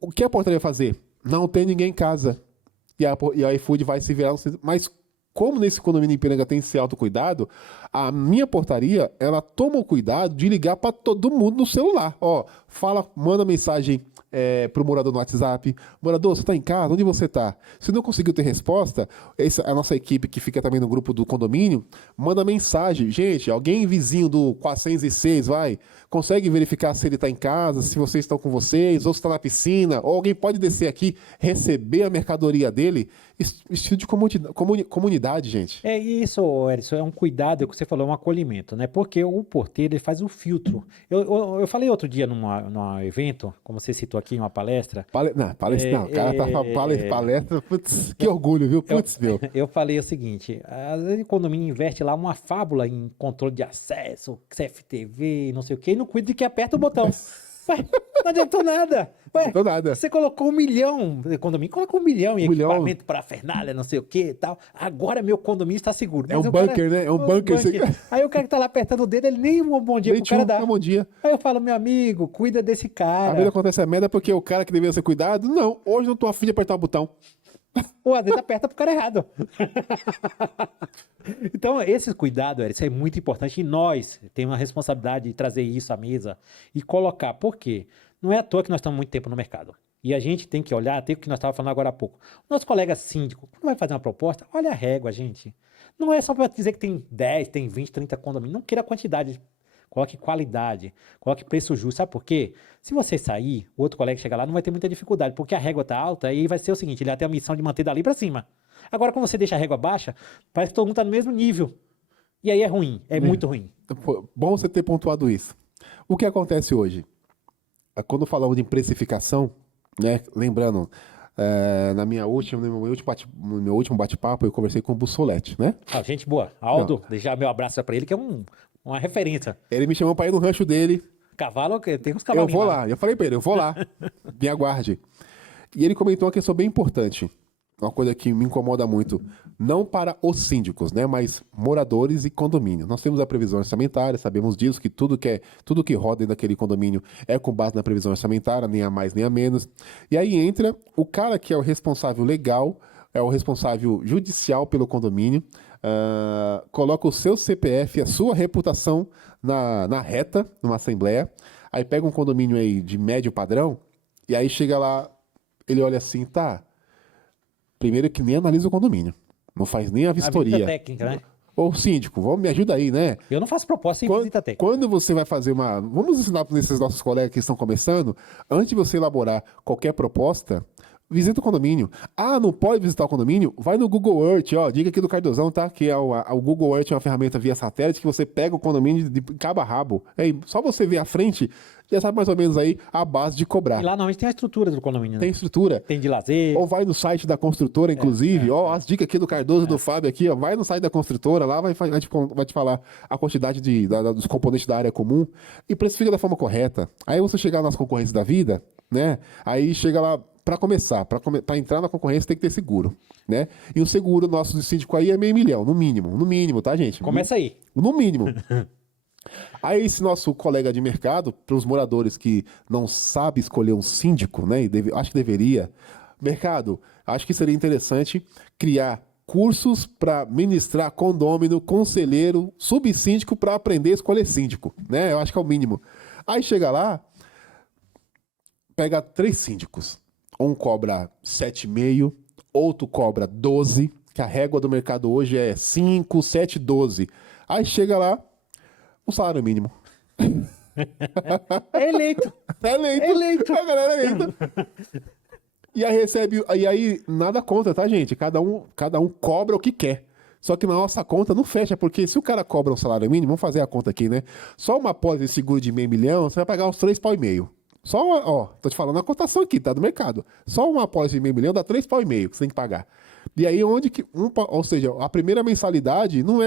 o que a portaria vai fazer? Não tem ninguém em casa. E a iFood vai se virar. Mas como nesse condomínio em Ipiranga tem esse autocuidado, a minha portaria, ela toma o cuidado de ligar para todo mundo no celular. Ó, manda mensagem pro morador no WhatsApp. Morador, você tá em casa? Onde você tá? Se não conseguiu ter resposta, a nossa equipe que fica também no grupo do condomínio, manda mensagem. Gente, alguém vizinho do 406, consegue verificar se ele tá em casa, se vocês estão com vocês, ou se está na piscina, ou alguém pode descer aqui, receber a mercadoria dele. Estilo de comunidade, gente. É isso, Erison, é um cuidado, é o que você falou, é um acolhimento, né? Porque o porteiro, ele faz o filtro. Eu falei outro dia num evento, como você citou aqui em uma palestra. Palestra, o cara tá falando palestra, putz, que orgulho, viu? Putz, meu. Eu falei o seguinte, às vezes o condomínio investe lá uma fábula em controle de acesso, CFTV, não sei o quê, e não cuida de que aperta o botão. Ué, não adiantou nada. Ué, Não adiantou nada. você colocou 1 milhão, o condomínio colocou 1 milhão em 1 milhão. equipamento para Fernália, não sei o que e tal. Agora meu condomínio está seguro. É Mas um o cara- bunker, né? É um bunker. Aí o cara que tá lá apertando o dedo, ele nem um bom dia pro cara dá. Bom dia. Aí eu falo, meu amigo, cuida desse A cara. vida acontece a merda porque o cara que deveria ser cuidado, não, hoje não tô afim de apertar o botão. Ou às vezes aperta pro cara errado. Então, esse cuidado, isso é muito importante. E nós temos uma responsabilidade de trazer isso à mesa e colocar. Por quê? Não é à toa que nós estamos muito tempo no mercado. E a gente tem que olhar, até o que nós estávamos falando agora há pouco. Nosso colega síndico, quando vai fazer uma proposta, olha a régua, gente. Não é só para dizer que tem 10, tem 20, 30 condomínios. Não queira a quantidade. Coloque qualidade, coloque preço justo. Sabe por quê? Se você sair, o outro colega que chegar lá não vai ter muita dificuldade, porque a régua está alta e vai ser o seguinte, ele vai ter a missão de manter dali para cima. Agora, quando você deixa a régua baixa, parece que todo mundo está no mesmo nível. E aí é ruim, é muito ruim. Pô, bom você ter pontuado isso. O que acontece hoje? Quando falamos de precificação, né? Lembrando, no meu último bate-papo, eu conversei com o Bussolete, né? Ah, gente boa. Aldo, deixar meu abraço para ele, que é uma referência. Ele me chamou para ir no rancho dele. Cavalo, tem uns Eu cavalos. vou lá. Eu falei para ele, eu vou lá. Me aguarde. E ele comentou uma questão bem importante. uma coisa que me incomoda muito, não para os síndicos, né, mas moradores e condomínio. Nós temos a previsão orçamentária, sabemos disso, que tudo que roda dentro daquele condomínio é com base na previsão orçamentária, nem a mais nem a menos. E aí entra o cara que é o responsável legal, é o responsável judicial pelo condomínio, coloca o seu CPF, a sua reputação na reta, numa assembleia, aí pega um condomínio aí de médio padrão, e aí chega lá, ele olha assim, tá... Primeiro que nem analisa o condomínio. Não faz nem a vistoria. visita técnica, né? Ô, síndico, me ajuda aí, né? Eu não faço proposta sem visita técnica. Quando você vai fazer uma... Vamos ensinar para esses nossos colegas que estão começando, antes de você elaborar qualquer proposta, visita o condomínio. Ah, não pode visitar o condomínio? Vai no Google Earth, ó. Dica aqui do Cardozão, tá? Que o Google Earth é uma ferramenta via satélite que você pega o condomínio de cabo a rabo. Aí, só você ver a frente, já sabe mais ou menos aí a base de cobrar. E lá normalmente tem a estrutura do condomínio, né? Tem estrutura. Tem de lazer. Ou vai no site da construtora, inclusive, ó, as dicas aqui do Cardoso e do Fábio aqui, ó, vai no site da construtora, lá vai te falar a quantidade dos componentes da área comum e precifica da forma correta. Aí você chegar nas concorrências da vida, né, aí chega lá, para começar, para entrar na concorrência tem que ter seguro, né, e o seguro nosso de síndico aí é R$500 mil, no mínimo, tá, gente? Começa aí. No mínimo. Aí esse nosso colega de mercado, para os moradores que não sabe escolher um síndico, né, acho que deveria, mercado, acho que seria interessante criar cursos para ministrar condômino, conselheiro, subsíndico para aprender a escolher síndico, né, eu acho que é o mínimo. Aí chega lá, pega 3 síndicos, um cobra 7,5, outro cobra 12, que a régua do mercado hoje é 5, 7, 12. Aí chega lá, o salário mínimo. É eleito. É eleito. Eleito. A galera é eleita. E aí recebe. E aí, nada contra, tá, gente? Cada um cobra o que quer. Só que na nossa conta não fecha, porque se o cara cobra um salário mínimo, vamos fazer a conta aqui, né? Só uma pólice de seguro de R$500 mil, você vai pagar uns 3,5 pau. Só uma, ó, tô te falando a cotação aqui, tá? Do mercado. Só uma pólice de R$500 mil dá 3,5 pau que você tem que pagar. E aí, onde que. Ou seja, a primeira mensalidade não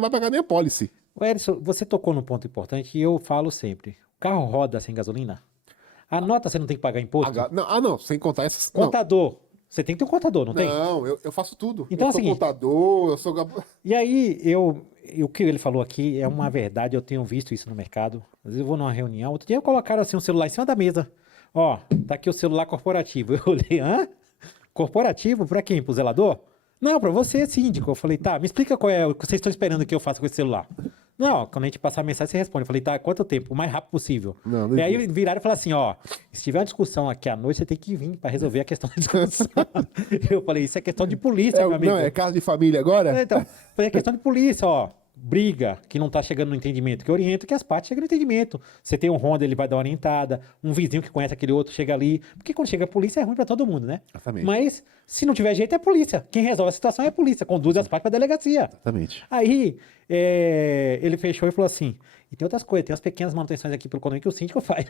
vai pagar nem a pólice. O Edson, você tocou num ponto importante e eu falo sempre. O carro roda sem gasolina? A nota você não tem que pagar imposto? Não, sem contar essas. Contador. Você tem que ter um contador, não tem? Não, eu faço tudo. Então, eu sou contador, eu sou. E aí, o que ele falou aqui é uma verdade, eu tenho visto isso no mercado. Às vezes eu vou numa reunião, outro dia colocaram assim um celular em cima da mesa. Ó, tá aqui o celular corporativo. Eu olhei, hã? Corporativo? Pra quem? Pro zelador? Não, pra você, síndico. Eu falei, tá, me explica qual é o que vocês estão esperando que eu faça com esse celular. Não, quando a gente passar a mensagem, você responde. Eu falei, tá, quanto tempo? O mais rápido possível. Não E aí viraram e falaram assim, ó, se tiver uma discussão aqui à noite, você tem que vir pra resolver a questão da discussão. Eu falei, isso é questão de polícia, meu amigo. Não, é caso de família agora? Então, foi a questão de polícia, ó. Briga que não tá chegando no entendimento, que orienta que as partes chegam no entendimento. Você tem um Honda, ele vai dar uma orientada, um vizinho que conhece aquele outro chega ali. Porque quando chega a polícia é ruim pra todo mundo, né? Exatamente. Mas se não tiver jeito é a polícia. Quem resolve a situação é a polícia, conduz as partes pra delegacia. Exatamente. Aí ele fechou e falou assim: e tem outras coisas, tem umas pequenas manutenções aqui pelo condomínio que o síndico faz.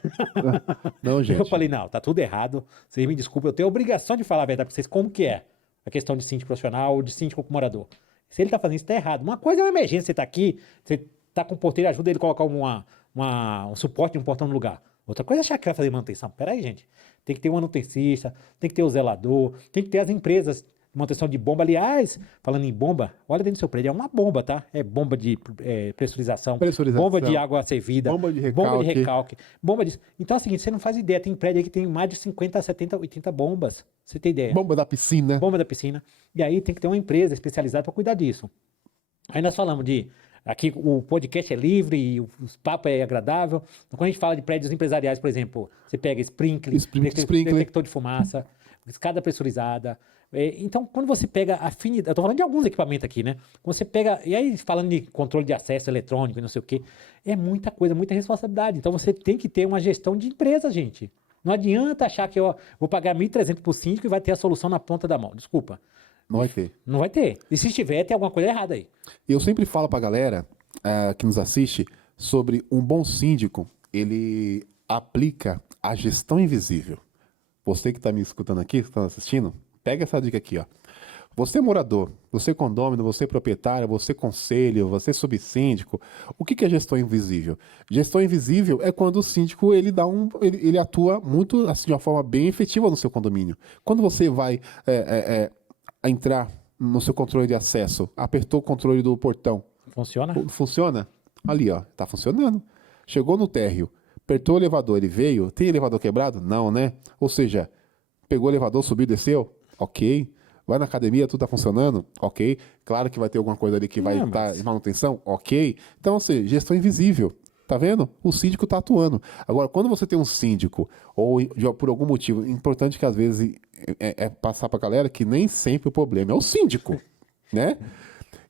Não, gente. Eu falei, não, tá tudo errado. Vocês me desculpem, eu tenho a obrigação de falar a verdade pra vocês como que é a questão de síndico profissional ou de síndico com morador. Se ele tá fazendo isso, tá errado. Uma coisa é uma emergência, você tá aqui, você tá com o porteiro, ajuda ele a colocar um suporte de um portão no lugar. Outra coisa é achar que vai fazer manutenção. Peraí, gente. Tem que ter um manutencista, tem que ter o zelador, tem que ter as empresas de manutenção de bomba. Aliás, falando em bomba, olha dentro do seu prédio, é uma bomba, tá? É bomba de pressurização, bomba de água servida, bomba de recalque. Bomba de... Então é o seguinte, você não faz ideia, tem prédio aí que tem mais de 50, 70, 80 bombas. Você tem ideia? Bomba da piscina. Bomba da piscina. E aí tem que ter uma empresa especializada para cuidar disso. Aí nós falamos de... Aqui o podcast é livre e o papo é agradável. Quando a gente fala de prédios empresariais, por exemplo, você pega sprinkler, detector de fumaça, escada pressurizada. Então, quando você pega afinidade... Eu estou falando de alguns equipamentos aqui, né? Quando você pega... E aí, falando de controle de acesso eletrônico e não sei o quê, é muita coisa, muita responsabilidade. Então, você tem que ter uma gestão de empresa, gente. Não adianta achar que eu vou pagar 1.300 por síndico e vai ter a solução na ponta da mão. Desculpa. Não vai ter. Não vai ter. E se tiver, tem alguma coisa errada aí. Eu sempre falo pra galera que nos assiste sobre um bom síndico, ele aplica a gestão invisível. Você que está me escutando aqui, que está assistindo, pega essa dica aqui, ó. Você morador, você condômino, você proprietário, você conselho, você subsíndico, o que é gestão invisível? Gestão invisível é quando o síndico ele atua muito assim, de uma forma bem efetiva no seu condomínio. Quando você vai entrar no seu controle de acesso, apertou o controle do portão, Funciona? funciona? Ali, ó, tá funcionando. Chegou no térreo, apertou o elevador, ele veio. Tem elevador quebrado? Não, né? Ou seja, pegou o elevador, subiu, desceu? Ok. Vai na academia, tudo tá funcionando? Ok. Claro que vai ter alguma coisa ali que vai estar em manutenção? Ok. Então, assim, gestão invisível. Tá vendo? O síndico tá atuando. Agora, quando você tem um síndico, ou por algum motivo, importante que às vezes é passar pra galera que nem sempre o problema é o síndico, né?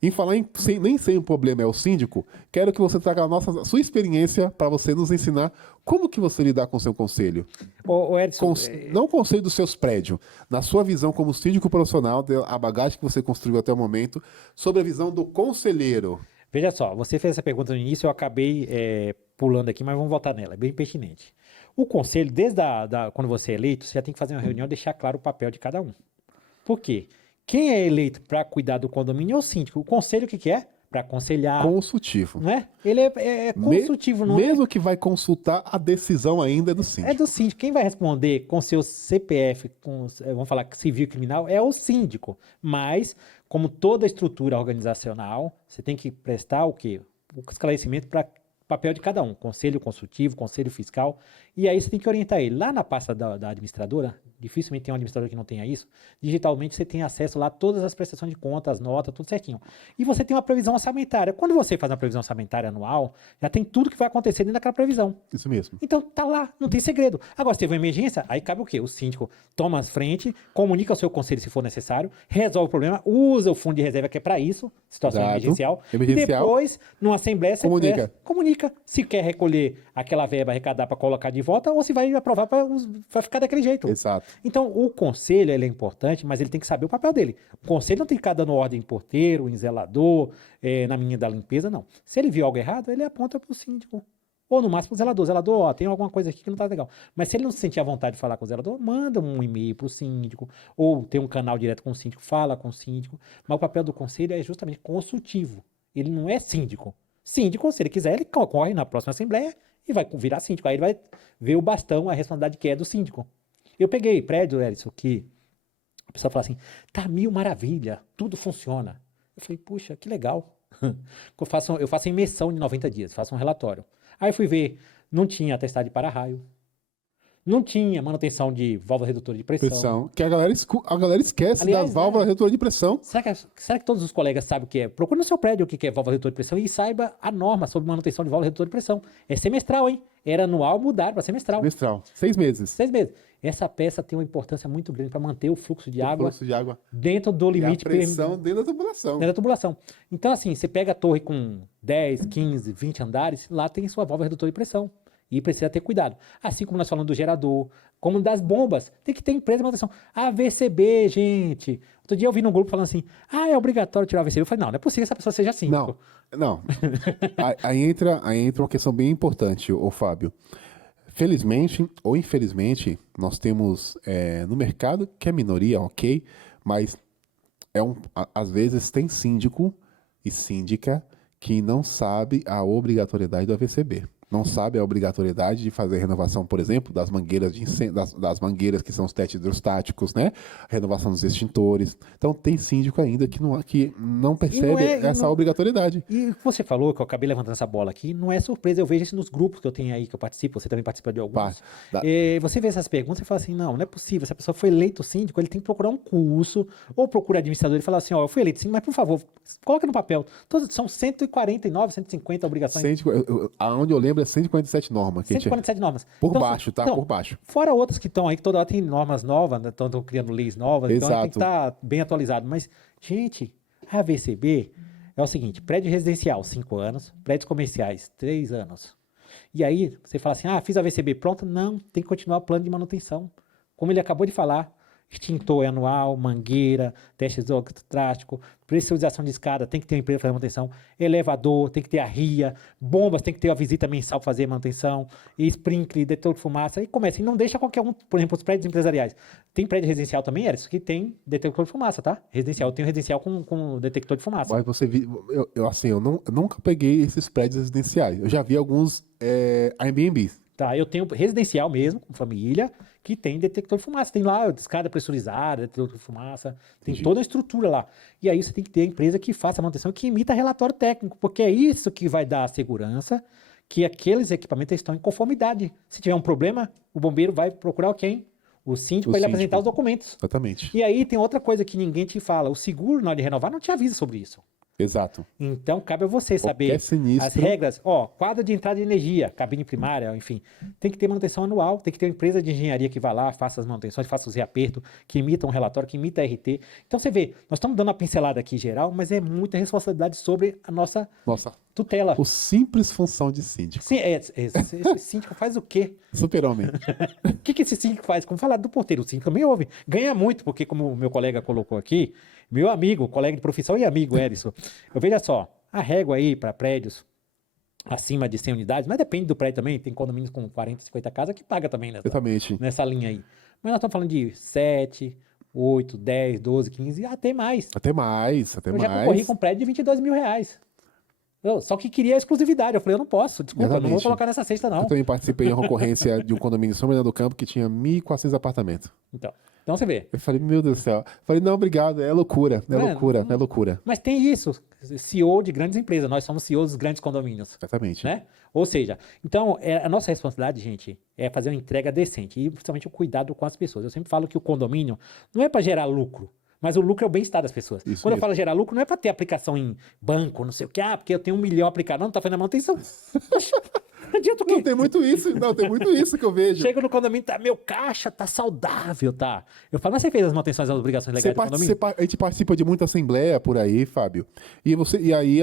Em falar em nem sempre o problema é o síndico, quero que você traga a sua experiência para você nos ensinar como que você lidar com o seu conselho. Ô Edson, Não o conselho dos seus prédios, na sua visão como síndico profissional, a bagagem que você construiu até o momento, sobre a visão do conselheiro. veja só, você fez essa pergunta no início, eu acabei pulando aqui, mas vamos voltar nela, é bem pertinente. O conselho, desde quando você é eleito, você já tem que fazer uma reunião e deixar claro o papel de cada um. Por quê? Quem é eleito para cuidar do condomínio é o síndico. O conselho, o que é? Para aconselhar, Consultivo. não é? Ele é consultivo, não é? Mesmo que vai consultar, a decisão ainda é do É síndico. do síndico. Quem vai responder com seu CPF, vamos falar civil e criminal, é o síndico. Mas, como toda estrutura organizacional, você tem que prestar o quê? O esclarecimento para o papel de cada um. Conselho consultivo, conselho fiscal. E aí você tem que orientar ele. Lá na pasta da administradora, dificilmente tem um administrador que não tenha isso, digitalmente você tem acesso lá a todas as prestações de contas, notas, tudo certinho. E você tem uma previsão orçamentária. Quando você faz uma previsão orçamentária anual, já tem tudo que vai acontecer dentro daquela previsão. Isso mesmo. Então tá lá, não tem segredo. Agora, se teve uma emergência, aí cabe o quê? O síndico toma a frente, comunica ao seu conselho se for necessário, resolve o problema, usa o fundo de reserva que é para isso, situação Exato. emergencial. Emergencial. E depois, numa assembleia, você Comunica. se quer recolher aquela verba, arrecadar para colocar de volta, ou se vai aprovar para ficar daquele jeito. Exato. Então, o conselho ele é importante, mas ele tem que saber o papel dele. O conselho não tem que ficar dando ordem em porteiro, em zelador, na menina da limpeza, não. Se ele viu algo errado, ele aponta para o síndico. Ou no máximo pro zelador. Zelador, ó, tem alguma coisa aqui que não tá legal. Mas se ele não se sentir à vontade de falar com o zelador, manda um e-mail pro síndico, ou tem um canal direto com o síndico, fala com o síndico. Mas o papel do conselho é justamente consultivo. Ele não é síndico. Síndico, se ele quiser, ele concorre na próxima assembleia e vai virar síndico. Aí ele vai ver o bastão, a responsabilidade que é do síndico. Eu peguei prédio, Edson, que a pessoa fala assim, tá mil maravilha, tudo funciona. Eu falei, puxa, que legal. Eu faço imersão de 90 dias, faço um relatório. Aí fui ver, não tinha atestado de para-raio, não tinha manutenção de válvula redutora de pressão. Que a galera esquece Aliás, das válvulas redutores de pressão. Será que todos os colegas sabem o que é? Procure no seu prédio o que é válvula redutora de pressão e saiba a norma sobre manutenção de válvula redutora de pressão. É semestral, hein? Era anual, mudaram para semestral. Semestral. 6 meses. 6 meses. Essa peça tem uma importância muito grande para manter o fluxo de água dentro do E a limite pressão dentro da tubulação. dentro da tubulação. Então, assim, você pega a torre com 10, 15, 20 andares, lá tem sua válvula redutora de pressão. E precisa ter cuidado. Assim como nós falamos do gerador, como das bombas, tem que ter empresa de manutenção. AVCB, gente. Outro dia eu vi num grupo falando assim, é obrigatório tirar o AVCB. Eu falei, não é possível que essa pessoa seja síndico. Não. aí entra uma questão bem importante, ô Fábio. Felizmente ou infelizmente, nós temos no mercado, que é minoria, ok, mas às vezes tem síndico e síndica que não sabe a obrigatoriedade do AVCB. Não sabe a obrigatoriedade de fazer renovação, por exemplo, das mangueiras de incêndio, das mangueiras que são os testes hidrostáticos, né? A renovação dos extintores. Então tem síndico ainda que não percebe essa obrigatoriedade. E você falou que eu acabei levantando essa bola aqui, não é surpresa, eu vejo isso nos grupos que eu tenho aí, que eu participo, você também participa de alguns. Você vê essas perguntas e fala assim, não é possível, se a pessoa foi eleito síndico, ele tem que procurar um curso, ou procura administrador e falar assim, eu fui eleito síndico, mas por favor, coloca no papel, são 149, 150 obrigações. Aonde eu lembro é 147 normas. 147 normas. Por baixo, tá? Por baixo. Fora outras que estão aí, que toda hora tem normas novas, estão criando leis novas, Exato. Então tem que estar bem atualizado. Mas, gente, a AVCB é o seguinte, prédio residencial, 5 anos, prédios comerciais, 3 anos. E aí, você fala assim, fiz a AVCB pronta? Não, tem que continuar o plano de manutenção. Como ele acabou de falar, extintor anual, mangueira, teste exotrático, pressurização de escada, tem que ter uma empresa para fazer manutenção, elevador, tem que ter a RIA, bombas, tem que ter a visita mensal para fazer manutenção, e sprinkler, detetor de fumaça, e começa. E não deixa qualquer um, por exemplo, os prédios empresariais. Tem prédio residencial também, Edson, que tem detector de fumaça, tá? Residencial, eu tenho residencial com detector de fumaça. Mas você viu, eu nunca peguei esses prédios residenciais. Eu já vi alguns Airbnbs. Tá, eu tenho residencial mesmo, com família, que tem detector de fumaça. Tem lá escada pressurizada, detector de fumaça, tem Entendi. toda a estrutura lá. E aí você tem que ter a empresa que faça a manutenção, que emita relatório técnico, porque é isso que vai dar a segurança que aqueles equipamentos estão em conformidade. Se tiver um problema, o bombeiro vai procurar quem? O síndico O para ele síndico. apresentar os documentos. Exatamente. E aí tem outra coisa que ninguém te fala. O seguro, na hora de renovar, não te avisa sobre isso. Exato. Então, cabe a você Qualquer saber sinistro. as regras. Ó, quadro de entrada de energia, cabine primária, enfim. Tem que ter manutenção anual, tem que ter uma empresa de engenharia que vá lá, faça as manutenções, faça os reapertos, que imita um relatório, que imita RT. Então, você vê, nós estamos dando uma pincelada aqui geral, mas é muita responsabilidade sobre a nossa Nossa, tutela. o simples função de síndico. Sim, esse síndico faz o quê? Super-homem. O que esse síndico faz? Como falar do porteiro, o síndico também ouve. Ganha muito, porque como o meu colega colocou aqui, meu amigo, colega de profissão e amigo, Erison, eu veja só, a régua aí para prédios acima de 100 unidades, mas depende do prédio também, tem condomínios com 40, 50 casas que paga também Exatamente. nessa linha aí. Mas nós estamos falando de 7, 8, 10, 12, 15, até mais. Até mais, até Eu mais. já concorri com um prédio de 22 mil reais. Só que queria a exclusividade. Eu falei, eu não posso, desculpa, eu não vou Exatamente. colocar nessa cesta, não. Eu também participei de uma concorrência de um condomínio em São Bernardo do Campo que tinha 1.400 apartamentos. Então você vê. Eu falei, meu Deus do céu. Eu falei, não, obrigado, é loucura, é É, loucura, é loucura. Mas tem isso, CEO de grandes empresas, nós somos CEOs dos grandes condomínios, Exatamente. né? Ou seja, então a nossa responsabilidade, gente, é fazer uma entrega decente e principalmente o cuidado com as pessoas. Eu sempre falo que o condomínio não é para gerar lucro, mas o lucro é o bem-estar das pessoas. Isso Quando eu mesmo. falo gerar lucro, não é para ter aplicação em banco, não sei o que, porque eu tenho 1 milhão aplicado, não tá fazendo a manutenção. Não adianta o quê? Não, tem muito isso, não, tem muito isso que eu vejo. Chega no condomínio, tá, meu caixa tá saudável, tá? Eu falo, mas você fez as manutenções e as obrigações legais do condomínio? A gente participa de muita assembleia por aí, Fábio. E aí,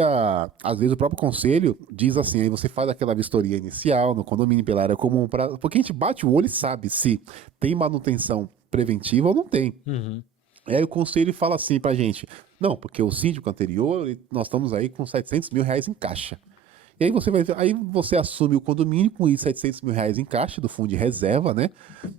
às vezes, o próprio conselho diz assim, aí você faz aquela vistoria inicial no condomínio pela área comum, porque a gente bate o olho e sabe se tem manutenção preventiva ou não tem. Uhum. Aí o conselho fala assim pra gente, não, porque o síndico anterior, nós estamos aí com 700 mil reais em caixa. E aí você assume o condomínio com esses 700 mil reais em caixa do fundo de reserva, né?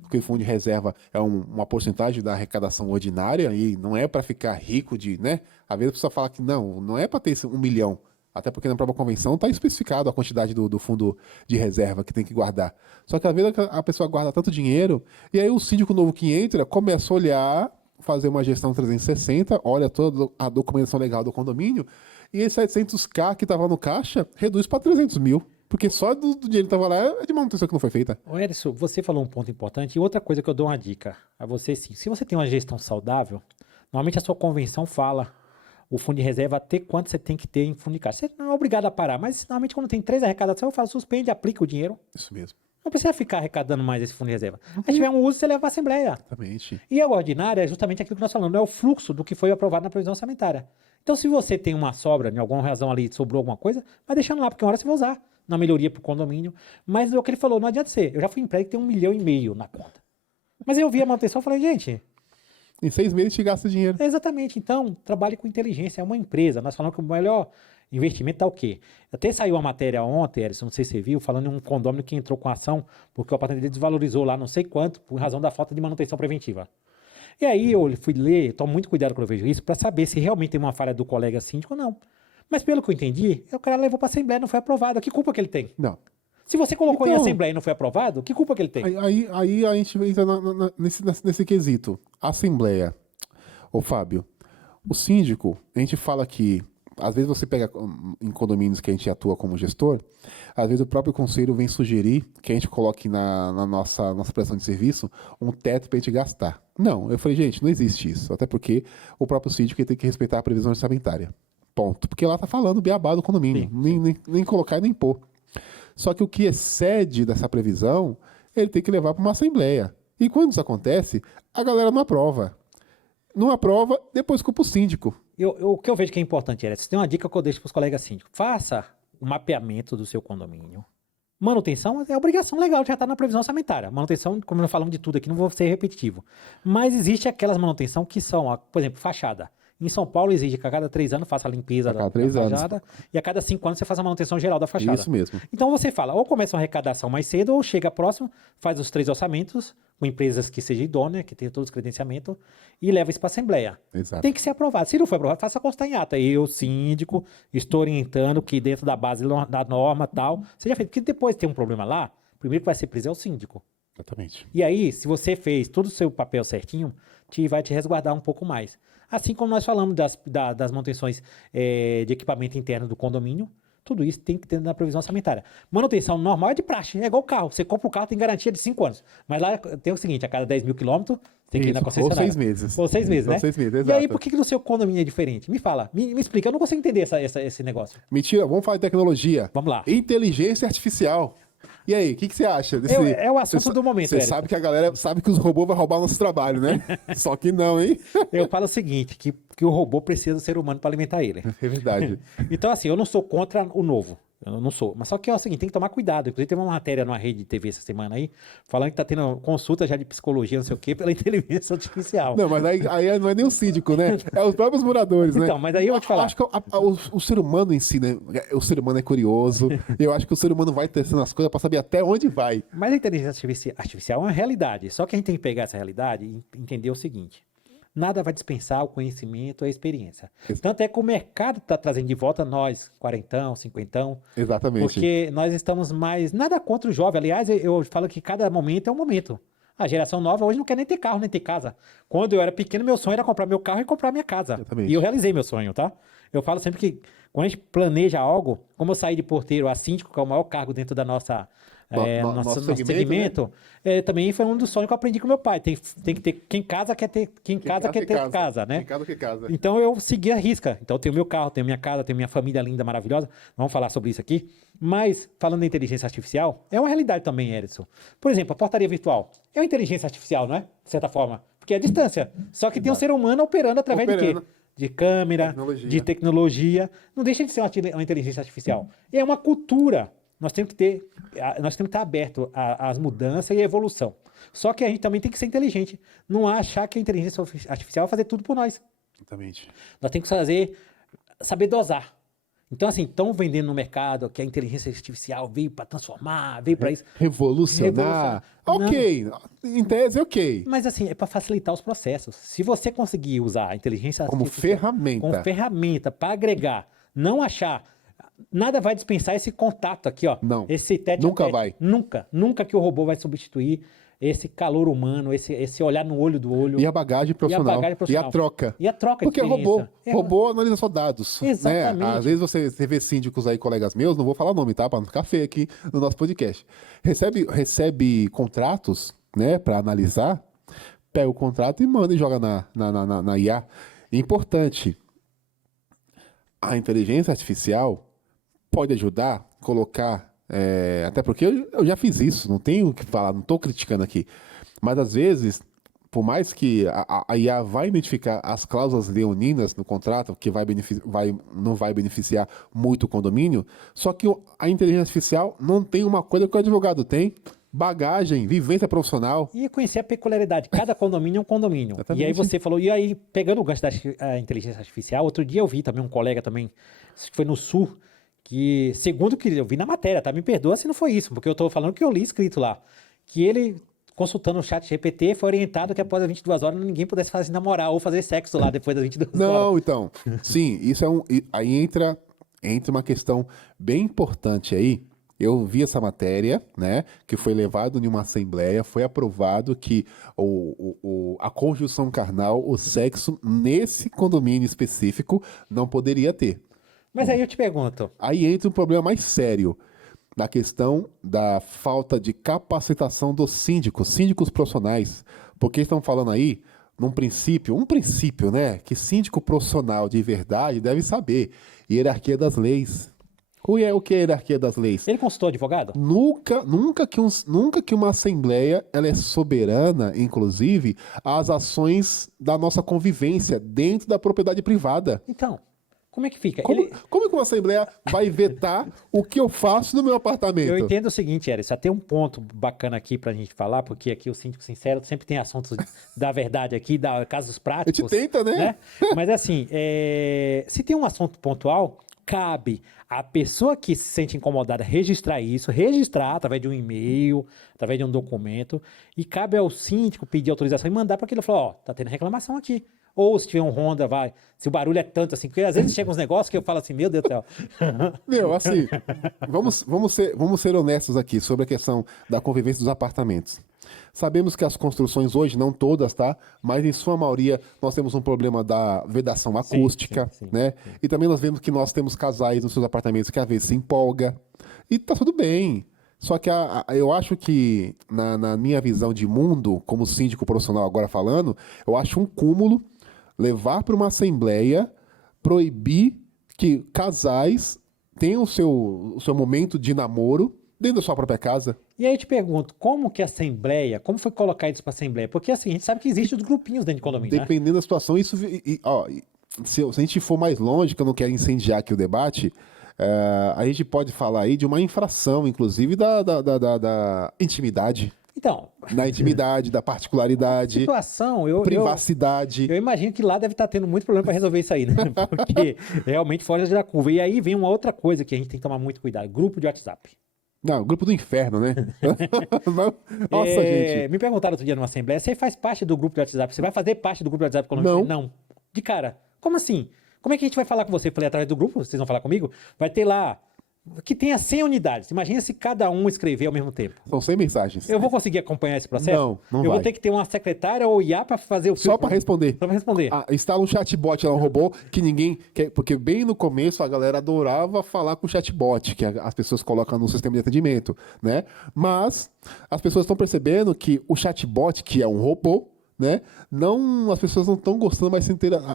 Porque o fundo de reserva é uma porcentagem da arrecadação ordinária e não é para ficar rico né? Às vezes a pessoa fala que não é para ter esse 1 milhão. Até porque na própria convenção está especificado a quantidade do fundo de reserva que tem que guardar. Só que às vezes a pessoa guarda tanto dinheiro e aí o síndico novo que entra começa a olhar, fazer uma gestão 360, olha toda a documentação legal do condomínio e esse 700k que estava no caixa reduz para 300 mil. Porque só do dinheiro que estava lá é de manutenção que não foi feita. Ô, Edson, você falou um ponto importante. E outra coisa que eu dou uma dica a você, sim. Se você tem uma gestão saudável, normalmente a sua convenção fala o fundo de reserva até quanto você tem que ter em fundo de caixa. Você não é obrigado a parar, mas normalmente quando tem 3 arrecadações, eu falo, suspende, aplica o dinheiro. Isso mesmo. Não precisa ficar arrecadando mais esse fundo de reserva. Se tiver um uso, você leva para a Assembleia. Exatamente. E a ordinária é justamente aquilo que nós falamos, é o fluxo do que foi aprovado na previsão orçamentária. Então, se você tem uma sobra, em alguma razão ali, sobrou alguma coisa, vai deixando lá, porque uma hora você vai usar na melhoria para o condomínio. Mas é o que ele falou, não adianta ser. Eu já fui em prédio que tem 1,5 milhão na conta. Mas eu vi a manutenção e falei, gente, Em 6 meses te gasta dinheiro. exatamente. Então, trabalhe com inteligência. É uma empresa. Nós falamos que o melhor investimento está o quê? Até saiu uma matéria ontem, Erison, não sei se você viu, falando em um condomínio que entrou com ação porque o apartamento dele desvalorizou lá não sei quanto por razão da falta de manutenção preventiva. E aí eu fui ler, tomo muito cuidado quando eu vejo isso, para saber se realmente tem uma falha do colega síndico ou não. Mas pelo que eu entendi, o cara levou para a Assembleia, não foi aprovado. Que culpa que ele tem? Não. Se você colocou em Então- Assembleia e não foi aprovado, que culpa que ele tem? Aí a gente entra nesse quesito. Assembleia. Ô, Fábio, o síndico, a gente fala que, às vezes você pega em condomínios que a gente atua como gestor, às vezes o próprio conselho vem sugerir que a gente coloque na nossa prestação de serviço um teto para a gente gastar. Não, eu falei, gente, não existe isso. Até porque o próprio síndico tem que respeitar a previsão orçamentária. Ponto. Porque lá tá falando beabá do condomínio. Nem colocar e nem pôr. Só que o que excede dessa previsão, ele tem que levar para uma assembleia. E quando isso acontece, a galera não aprova. Não aprova, depois culpa o síndico. O que eu vejo que é importante, Erison, tem uma dica que eu deixo para os colegas síndicos. Faça o mapeamento do seu condomínio. Manutenção é obrigação legal, já está na previsão orçamentária. Manutenção, como nós falamos de tudo aqui, não vou ser repetitivo. Mas existe aquelas manutenção que são, ó, por exemplo, fachada. Em São Paulo exige que a cada 3 anos faça a limpeza A cada da 3 anos. fachada e a cada 5 anos você faça a manutenção geral da fachada. Isso mesmo. Então você fala, ou começa uma arrecadação mais cedo, ou chega próximo, faz os 3 orçamentos com empresas que sejam idôneas, que tenham todos os credenciamentos, e leva isso para a Assembleia. Exato. Tem que ser aprovado. Se não for aprovado, faça constar em ata. Eu, síndico, estou orientando que dentro da base da norma tal, seja feito. Porque depois tem um problema lá, primeiro que vai ser preso é o síndico. Exatamente. E aí, se você fez todo o seu papel certinho, vai te resguardar um pouco mais. Assim como nós falamos das manutenções de equipamento interno do condomínio, tudo isso tem que ter na previsão orçamentária. Manutenção normal é de praxe, é igual o carro. Você compra o carro, tem garantia de 5 anos. Mas lá tem o seguinte, a cada 10 mil quilômetros, tem que ir na Isso, concessionária. ou 6 meses. Ou 6 meses, Ou né? 6 meses, E exato. aí, por que no seu condomínio é diferente? Me fala, me explica. Eu não consigo entender esse negócio. Mentira, vamos falar de tecnologia. Vamos lá. Inteligência artificial. E aí, o que você acha desse... É o assunto do momento, Você Érico. sabe que a galera sabe que os robôs vão roubar o nosso trabalho, né? Só que não, hein? Eu falo o seguinte, que o robô precisa do ser humano para alimentar ele. É verdade. Então, assim, eu não sou contra o novo. Eu não sou. Mas só que é o seguinte, tem que tomar cuidado. Inclusive, teve uma matéria numa rede de TV essa semana aí, falando que tá tendo consulta já de psicologia, não sei o quê, pela inteligência artificial. Não, mas aí não é nem o síndico, né? É os próprios moradores, né? Então, mas aí eu vou te falar. Acho que o ser humano em si, né? O ser humano é curioso. Eu acho que o ser humano vai testando as coisas pra saber até onde vai. Mas a inteligência artificial é uma realidade. Só que a gente tem que pegar essa realidade e entender o seguinte. Nada vai dispensar o conhecimento e a experiência. Tanto é que o mercado está trazendo de volta nós, quarentão, cinquentão. Exatamente. Porque nós estamos mais... Nada contra o jovem. Aliás, eu falo que cada momento é um momento. A geração nova hoje não quer nem ter carro, nem ter casa. Quando eu era pequeno, meu sonho era comprar meu carro e comprar minha casa. Exatamente. E eu realizei meu sonho, tá? Eu falo sempre que quando a gente planeja algo, como eu saí de porteiro a síndico, que é o maior cargo dentro da nosso nosso segmento, também foi um dos sonhos que eu aprendi com meu pai. Tem que ter quem casa quer ter casa, né? Quem casa que casa. Então eu segui a risca. Então eu tenho meu carro, tenho minha casa, tenho minha família linda, maravilhosa. Vamos falar sobre isso aqui. Mas, falando em inteligência artificial, é uma realidade também, Edson. Por exemplo, a portaria virtual é uma inteligência artificial, não é? De certa forma. Porque é a distância. Só que tem um ser humano operando através de quê? De câmera, de tecnologia. Não deixa de ser uma inteligência artificial. É uma cultura. Nós temos que estar aberto às mudanças e à evolução. Só que a gente também tem que ser inteligente. Não achar que a inteligência artificial vai fazer tudo por nós. Exatamente. Nós temos que saber dosar. Então, assim, estão vendendo no mercado que a inteligência artificial veio para transformar, veio para isso. Revolucionar. Ok. Em tese, ok. Mas, assim, é para facilitar os processos. Se você conseguir usar a inteligência Como artificial ferramenta. como ferramenta para agregar, não achar... Nada vai dispensar esse contato aqui, ó. Não. Esse tete Nunca a tete. vai. Nunca que o robô vai substituir esse calor humano, esse olhar no olho do olho. E a bagagem profissional. E a troca. E a troca Porque de experiência. robô analisa só dados. Exatamente. Né? Às vezes você vê síndicos aí, colegas meus, não vou falar nome, tá? Para não ficar feio aqui no nosso podcast. Recebe contratos, né, para analisar, pega o contrato e manda e joga na IA. Importante. A inteligência artificial pode ajudar a colocar... até porque eu já fiz isso, não tenho o que falar, não estou criticando aqui. Mas às vezes, por mais que a IA vai identificar as cláusulas leoninas no contrato, que não vai beneficiar muito o condomínio, só que a inteligência artificial não tem uma coisa que o advogado tem: bagagem, vivência profissional. E conhecer a peculiaridade. Cada condomínio é um condomínio. Exatamente. E aí você falou, e aí, pegando o gancho da inteligência artificial, outro dia eu vi também um colega também, acho que foi no Sul, que, segundo que eu vi na matéria, tá? Me perdoa se não foi isso, porque eu tô falando que eu li escrito lá, que ele, consultando o chat GPT, foi orientado que após as 22 horas ninguém pudesse fazer namorar ou fazer sexo lá depois das 22 horas. Não, então, sim, isso aí entra uma questão bem importante aí. Eu vi essa matéria, né, que foi levado em uma assembleia, foi aprovado que a conjunção carnal, o sexo, nesse condomínio específico, não poderia ter. Mas aí eu te pergunto. Aí entra um problema mais sério, na questão da falta de capacitação dos síndicos profissionais. Porque estão falando aí, um princípio, né, que síndico profissional de verdade deve saber: hierarquia das leis. O que é a hierarquia das leis? Ele consultou advogado? Nunca que uma assembleia ela é soberana, inclusive, às ações da nossa convivência dentro da propriedade privada. Então, como é que fica? Como que uma assembleia vai vetar o que eu faço no meu apartamento? Eu entendo o seguinte, Eric, só tem um ponto bacana aqui pra gente falar, porque aqui o Síndico Sincero sempre tem assuntos da verdade aqui, casos práticos. A gente tenta, né? Mas assim, se tem um assunto pontual, cabe a pessoa que se sente incomodada registrar através de um e-mail, através de um documento, e cabe ao síndico pedir autorização e mandar para aquele e falar, ó, tá tendo reclamação aqui. Ou se tiver um Honda, vai. Se o barulho é tanto assim, porque às vezes chegam uns negócios que eu falo assim, meu Deus do céu. Meu, assim, vamos ser honestos aqui sobre a questão da convivência dos apartamentos. Sabemos que as construções hoje, não todas, tá? Mas em sua maioria nós temos um problema da vedação acústica, sim, né? E também nós vemos que nós temos casais nos seus apartamentos que às vezes se empolga. E tá tudo bem. Só que eu acho que, na minha visão de mundo, como síndico profissional agora falando, eu acho um cúmulo levar para uma assembleia, proibir que casais tenham o seu momento de namoro dentro da sua própria casa. E aí eu te pergunto, como que a Assembleia, como foi colocar isso para a Assembleia? Porque assim, a gente sabe que existe os grupinhos dentro de condomínio, né? Dependendo da situação, isso. Se a gente for mais longe, que eu não quero incendiar aqui o debate, a gente pode falar aí de uma infração, inclusive, da intimidade. Então, Na intimidade, da particularidade, situação, privacidade. eu imagino que lá deve estar tendo muito problema para resolver isso aí, né? Porque realmente foge da curva. E aí vem uma outra coisa que a gente tem que tomar muito cuidado: grupo de WhatsApp. Não, grupo do inferno, né? Nossa, gente. Me perguntaram outro dia numa assembleia, você faz parte do grupo de WhatsApp? Você vai fazer parte do grupo de WhatsApp quando Não. eu falei, não. De cara, como assim? Como é que a gente vai falar com você? Eu falei, através do grupo, vocês vão falar comigo? Vai ter lá, que tenha 100 unidades. Imagina se cada um escrever ao mesmo tempo. São 100 mensagens. Eu vou conseguir acompanhar esse processo? Não Eu vai. vou ter que ter uma secretária ou IA para fazer o Só para responder. Só para responder. Instala um chatbot lá, um robô que ninguém quer, porque bem no começo a galera adorava falar com o chatbot, que as pessoas colocam no sistema de atendimento, né? Mas as pessoas estão percebendo que o chatbot, que é um robô, né? As pessoas não estão gostando mais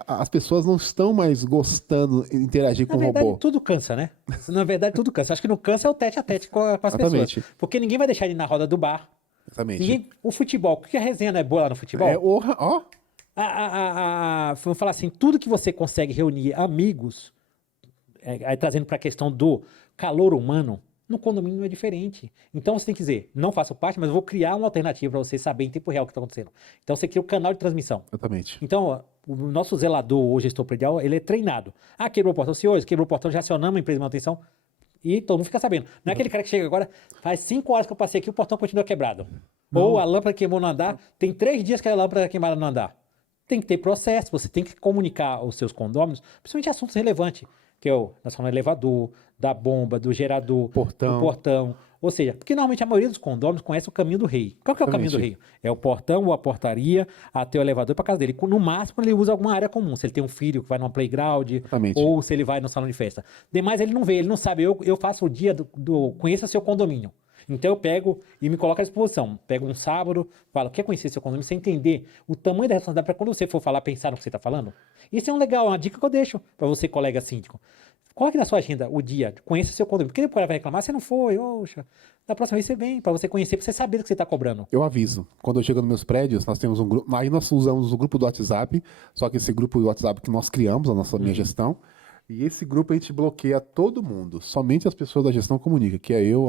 as pessoas não estão mais gostando de interagir com Na o verdade, robô. tudo cansa, né? Na verdade, tudo cansa. Acho que não cansa é o tete a tete com as Exatamente. pessoas. Porque ninguém vai deixar ele na roda do bar. Exatamente. O futebol, porque a resenha não é boa lá no futebol? Ó, Vamos falar assim, tudo que você consegue reunir amigos, aí trazendo para a questão do calor humano, no condomínio é diferente. Então você tem que dizer, não faço parte, mas eu vou criar uma alternativa para você saber em tempo real o que está acontecendo. Então você cria o canal de transmissão. exatamente. Então, ó, o nosso zelador, o gestor predial, ele é treinado. Ah, quebrou o portão, senhores, quebrou o portão, já acionamos a empresa de manutenção e todo mundo fica sabendo. Não é aquele cara que chega agora, faz 5 horas que eu passei aqui, o portão continua quebrado. Ou a lâmpada queimou no andar, tem 3 dias que a lâmpada queimada no andar. Tem que ter processo, você tem que comunicar aos seus condôminos, principalmente assuntos relevantes, que é nós falamos do elevador, da bomba, do gerador, Portão. do portão. Ou seja, porque normalmente a maioria dos condôminos conhece o caminho do rei. Qual que é o caminho do rei? É o portão ou a portaria até o elevador para casa dele. No máximo, ele usa alguma área comum. Se ele tem um filho que vai numa playground, Exatamente. ou se ele vai no salão de festa. Demais, ele não vê, ele não sabe. Eu faço o dia conheça seu condomínio. Então eu pego e me coloco à disposição. Pego um sábado, falo, quer conhecer seu condomínio? Você entender o tamanho da responsabilidade para quando você for falar, pensar no que você está falando? Isso é uma dica que eu deixo para você, colega síndico. Coloque na sua agenda o dia, conheça seu condomínio. Porque depois ela vai reclamar, você não foi, oxa. Da próxima vez você vem, para você conhecer, para você saber do que você está cobrando. Eu aviso. Quando eu chego nos meus prédios, nós temos um grupo. Aí nós usamos o grupo do WhatsApp, só que esse grupo do WhatsApp que nós criamos, minha gestão. E esse grupo a gente bloqueia todo mundo. Somente as pessoas da gestão comunicam, que é eu,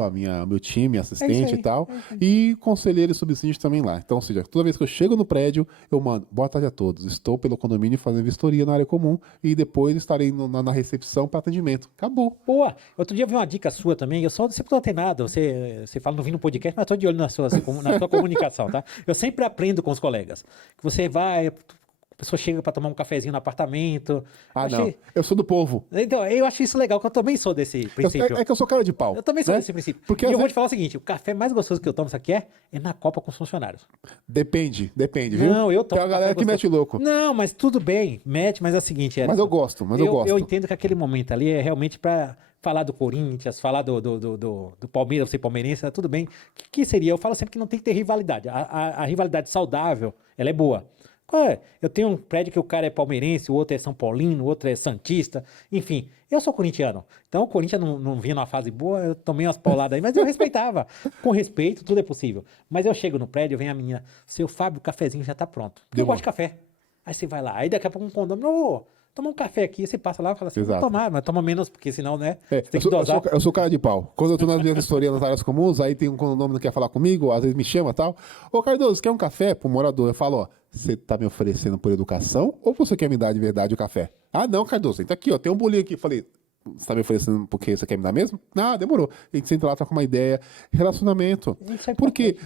meu time, assistente e tal. E conselheiro e subsídio também lá. Então, ou seja, toda vez que eu chego no prédio, eu mando, boa tarde a todos. Estou pelo condomínio fazendo vistoria na área comum e depois estarei na recepção para atendimento. Acabou. Boa! Outro dia eu vi uma dica sua também, eu só sempre tô antenado, você fala, não vi no podcast, mas tô de olho na sua comunicação, tá? Eu sempre aprendo com os colegas. Que você vai, a pessoa chega para tomar um cafezinho no apartamento. Não. Eu sou do povo. Então, eu acho isso legal, que eu também sou desse princípio. É que eu sou cara de pau. Eu também sou né? desse princípio. Porque e eu às vou vezes- te falar o seguinte, o café mais gostoso que eu tomo, sabe o que é? É na Copa com os funcionários. Depende, viu? Não, eu tomo Tem a galera café que mete gostoso. louco. Não, mas tudo bem, mete, mas é o seguinte... Mas eu gosto, eu gosto. Eu entendo que aquele momento ali é realmente para falar do Corinthians, falar do Palmeiras, você palmeirense, tudo bem. O que seria? Eu falo sempre que não tem que ter rivalidade. A rivalidade saudável, ela é boa. Qual é? Eu tenho um prédio que o cara é palmeirense, o outro é São Paulino, o outro é santista, enfim. Eu sou corintiano. Então o Corinthians não vinha numa fase boa, eu tomei umas pauladas aí, mas eu respeitava. Com respeito, tudo é possível. Mas eu chego no prédio, vem a menina, seu Fábio, o cafezinho já tá pronto. Porque eu gosto de café. Aí você vai lá, aí daqui a pouco um condomínio, ô, toma um café aqui, você passa lá e fala assim, vou Exato. tomar, mas toma menos, porque senão, né, É, você tem que dosar. eu sou cara de pau. Quando eu tô nas minhas histórias nas áreas comuns, aí tem um condomínio que quer falar comigo, às vezes me chama e tal. Ô, Cardoso, quer um café pro morador? Eu falo, ó, você tá me oferecendo por educação ou você quer me dar de verdade o café? Ah, não, Cardoso, tá aqui, ó, tem um bolinho aqui. Eu falei, você tá me oferecendo porque você quer me dar mesmo? Ah, demorou. A gente senta lá, troca uma ideia. Relacionamento. Isso é Porque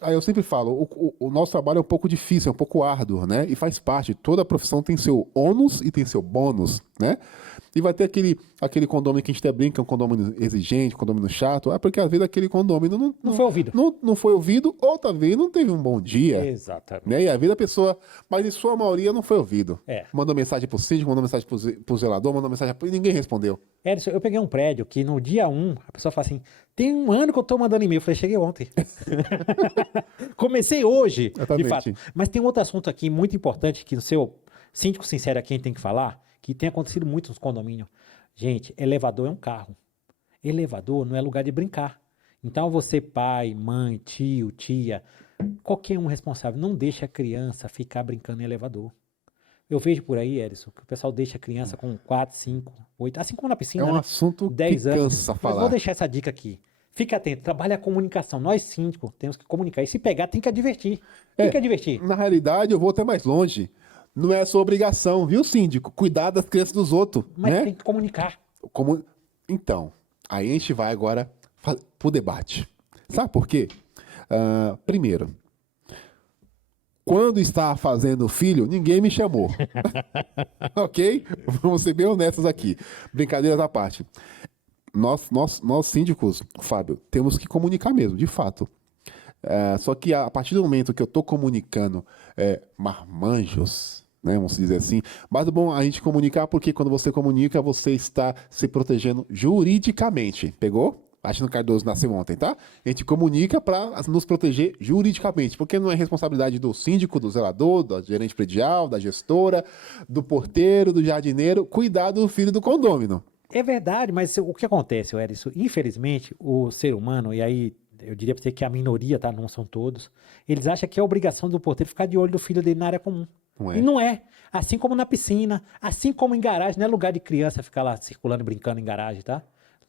Aí eu sempre falo, o nosso trabalho é um pouco difícil, é um pouco árduo, né? E faz parte, toda profissão tem seu ônus e tem seu bônus, né? E vai ter aquele condomínio que a gente até brinca, um condomínio exigente, um condomínio chato, porque às vezes aquele condomínio Não foi ouvido. não foi ouvido, ou talvez não teve um bom dia. Exatamente. Né? E às vezes a pessoa, mas em sua maioria não foi ouvido. É. Mandou mensagem pro síndico, mandou mensagem pro zelador, mandou mensagem e ninguém respondeu. Edson, eu peguei um prédio que no dia 1, a pessoa fala assim, tem um ano que eu tô mandando e-mail. Eu falei, cheguei ontem. Comecei hoje, Exatamente. de fato. Mas tem outro assunto aqui muito importante que o seu síndico sincero aqui a gente tem que falar, que tem acontecido muito nos condomínios. Gente, elevador é um carro. Elevador não é lugar de brincar. Então você, pai, mãe, tio, tia, qualquer um responsável, não deixa a criança ficar brincando em elevador. Eu vejo por aí, Edson, que o pessoal deixa a criança com 4, 5, 8, assim como na piscina, É um né? assunto 10 que anos. cansa Mas falar. vou deixar essa dica aqui. Fique atento, trabalhe a comunicação. Nós, síndicos, temos que comunicar. E se pegar, tem que advertir. Tem que advertir. Na realidade, eu vou até mais longe. Não é sua obrigação, viu, síndico? Cuidar das crianças dos outros, Mas né? tem que comunicar. Então, aí a gente vai agora pro debate. Sabe por quê? Primeiro, quando estava fazendo filho, ninguém me chamou. Ok? Vamos ser bem honestos aqui. Brincadeiras à parte. Nós síndicos, Fábio, temos que comunicar mesmo, de fato. Só que a partir do momento que eu estou comunicando marmanjos, né, vamos dizer assim, mas é bom a gente comunicar porque quando você comunica, você está se protegendo juridicamente. Pegou? Agino Cardoso nasceu ontem, tá? A gente comunica para nos proteger juridicamente, porque não é responsabilidade do síndico, do zelador, do gerente predial, da gestora, do porteiro, do jardineiro, cuidar do filho do condômino. É verdade, mas o que acontece, Edson? Infelizmente, o ser humano, e aí eu diria para você que a minoria, tá? Não são todos, eles acham que é obrigação do porteiro ficar de olho do filho dele na área comum. Não é. E não é. Assim como na piscina, assim como em garagem, não é lugar de criança ficar lá circulando e brincando em garagem, tá?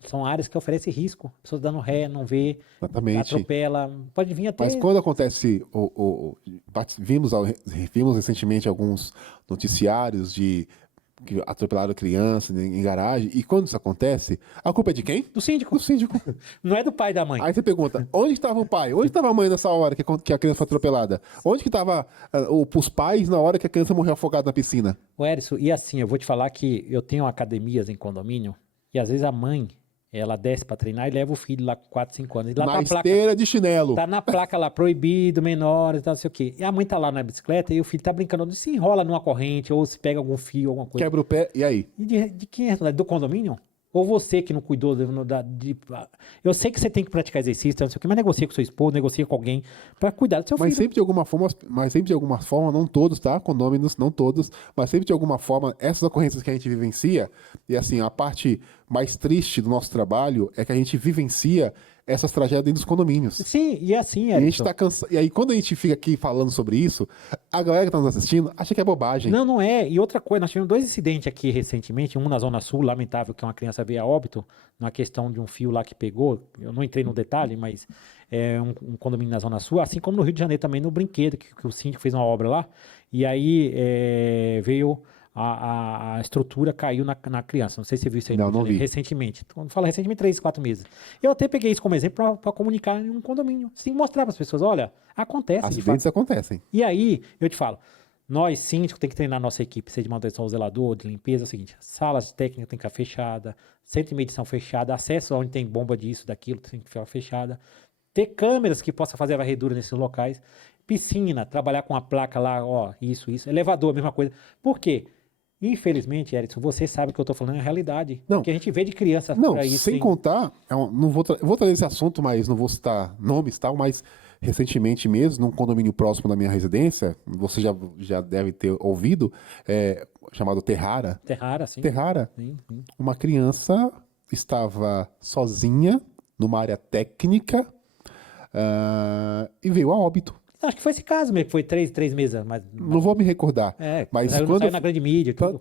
São áreas que oferecem risco. Pessoas dando ré, não vê, Exatamente. atropela, pode vir até... Mas quando acontece, vimos recentemente alguns noticiários de que atropelaram criança em garagem, e quando isso acontece, a culpa é de quem? Do síndico. Do síndico. Não é do pai e da mãe. Aí você pergunta, onde estava o pai? Onde estava a mãe nessa hora que a criança foi atropelada? Onde que estavam os pais na hora que a criança morreu afogada na piscina? O Edson, e assim, eu vou te falar que eu tenho academias em condomínio, e às vezes a mãe, ela desce pra treinar e leva o filho lá com 4, 5 anos. E lá Na tá a placa, esteira de chinelo. tá na placa lá, proibido, menores, não sei o quê. E a mãe tá lá na bicicleta e o filho tá brincando, se enrola numa corrente, ou se pega algum fio, alguma coisa. Quebra o pé, e aí? E de quem é a responsabilidade? Do condomínio? Ou você que não cuidou eu sei que você tem que praticar exercício, não sei o quê, mas negocia com seu esposo, negocia com alguém para cuidar do seu Mas filho. sempre de alguma forma, não todos, tá? Condôminos, não todos, mas sempre de alguma forma, essas ocorrências que a gente vivencia, e assim, a parte mais triste do nosso trabalho é que a gente vivencia essas tragédias dentro dos condomínios. Sim, e assim, E a gente Edson. tá cansado. E aí, quando a gente fica aqui falando sobre isso, a galera que tá nos assistindo acha que é bobagem. Não, não é. E outra coisa, nós tivemos 2 incidentes aqui recentemente, um na Zona Sul, lamentável, que uma criança veio a óbito, na questão de um fio lá que pegou. Eu não entrei no detalhe, mas é um condomínio na Zona Sul, assim como no Rio de Janeiro também, no Brinquedo, que o síndico fez uma obra lá, e aí veio a estrutura caiu na criança. Não sei se você viu isso aí Não, não vi. recentemente. Quando fala recentemente, 3, 4 meses. Eu até peguei isso como exemplo para comunicar em um condomínio. Você tem que mostrar para as pessoas, olha, acontece de fato. Acidentes acontecem. E aí, eu te falo, nós, síndicos, tem que treinar a nossa equipe, seja de manutenção ao zelador, de limpeza, é o seguinte, salas técnicas tem que ficar fechada, centro de medição fechada, acesso onde tem bomba disso, daquilo, tem que ficar fechada, ter câmeras que possam fazer a varredura nesses locais, piscina, trabalhar com a placa lá, ó, isso, elevador, a mesma coisa. Por quê? Infelizmente, Edson, você sabe que eu tô falando é a realidade. Não. Que a gente vê de criança Não, por aí. sem contar, não vou, eu vou trazer esse assunto, mas não vou citar nomes e tal, mas recentemente mesmo, num condomínio próximo da minha residência, você já deve ter ouvido, chamado Terrara. Terrara, sim. Terrara, Sim. uma criança estava sozinha numa área técnica e veio a óbito. Acho que foi esse caso mesmo, que foi 3 meses. Mas Não vou me recordar. Mas saiu na grande mídia. Tudo.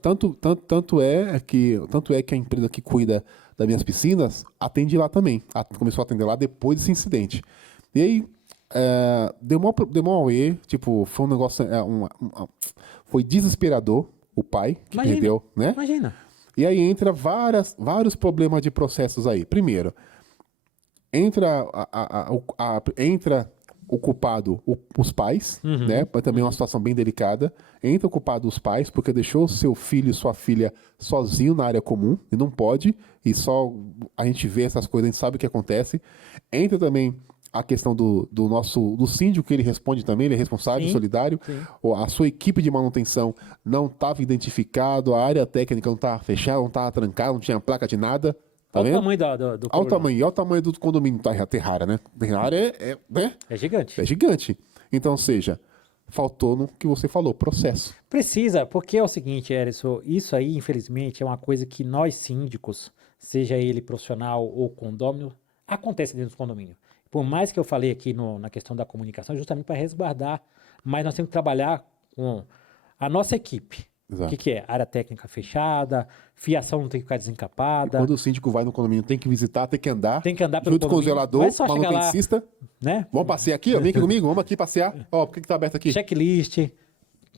Tanto é que a empresa que cuida das minhas piscinas atende lá também. Começou a atender lá depois desse incidente. E aí, deu mó auê, tipo, foi um negócio, foi desesperador o pai que Imagina, perdeu, né? Imagina. E aí entra vários problemas de processos aí. Primeiro, entra o culpado os pais, né? Mas também é uma situação bem delicada. Entra o culpado os pais, porque deixou seu filho e sua filha sozinho na área comum, e não pode, e só a gente vê essas coisas, a gente sabe o que acontece. Entra também a questão do síndico, que ele responde também, ele é responsável, Sim, solidário. sim. A sua equipe de manutenção não estava identificado, a área técnica não estava fechada, não estava trancada, não tinha placa de nada. Tá Olha o vendo? tamanho do Olha o problema. tamanho, olha o tamanho do condomínio Terrara, né? Terrara né? É gigante. É gigante. Então, ou seja, faltou no que você falou, processo. Precisa, porque é o seguinte, Erison, isso aí, infelizmente, é uma coisa que nós síndicos, seja ele profissional ou condômino, acontece dentro do condomínio. Por mais que eu falei aqui na questão da comunicação, justamente para resguardar, mas nós temos que trabalhar com a nossa equipe. Exato. O que é? Área técnica fechada, fiação não tem que ficar desencapada, Quando o síndico vai no condomínio, tem que visitar, tem que andar. tem que andar pelo junto com o condomínio. zelador, Não é só chegar lá, manutencista. né? Vamos passear aqui, ó. Vem aqui comigo, vamos aqui passear. Ó, por que tá aberto aqui? Checklist,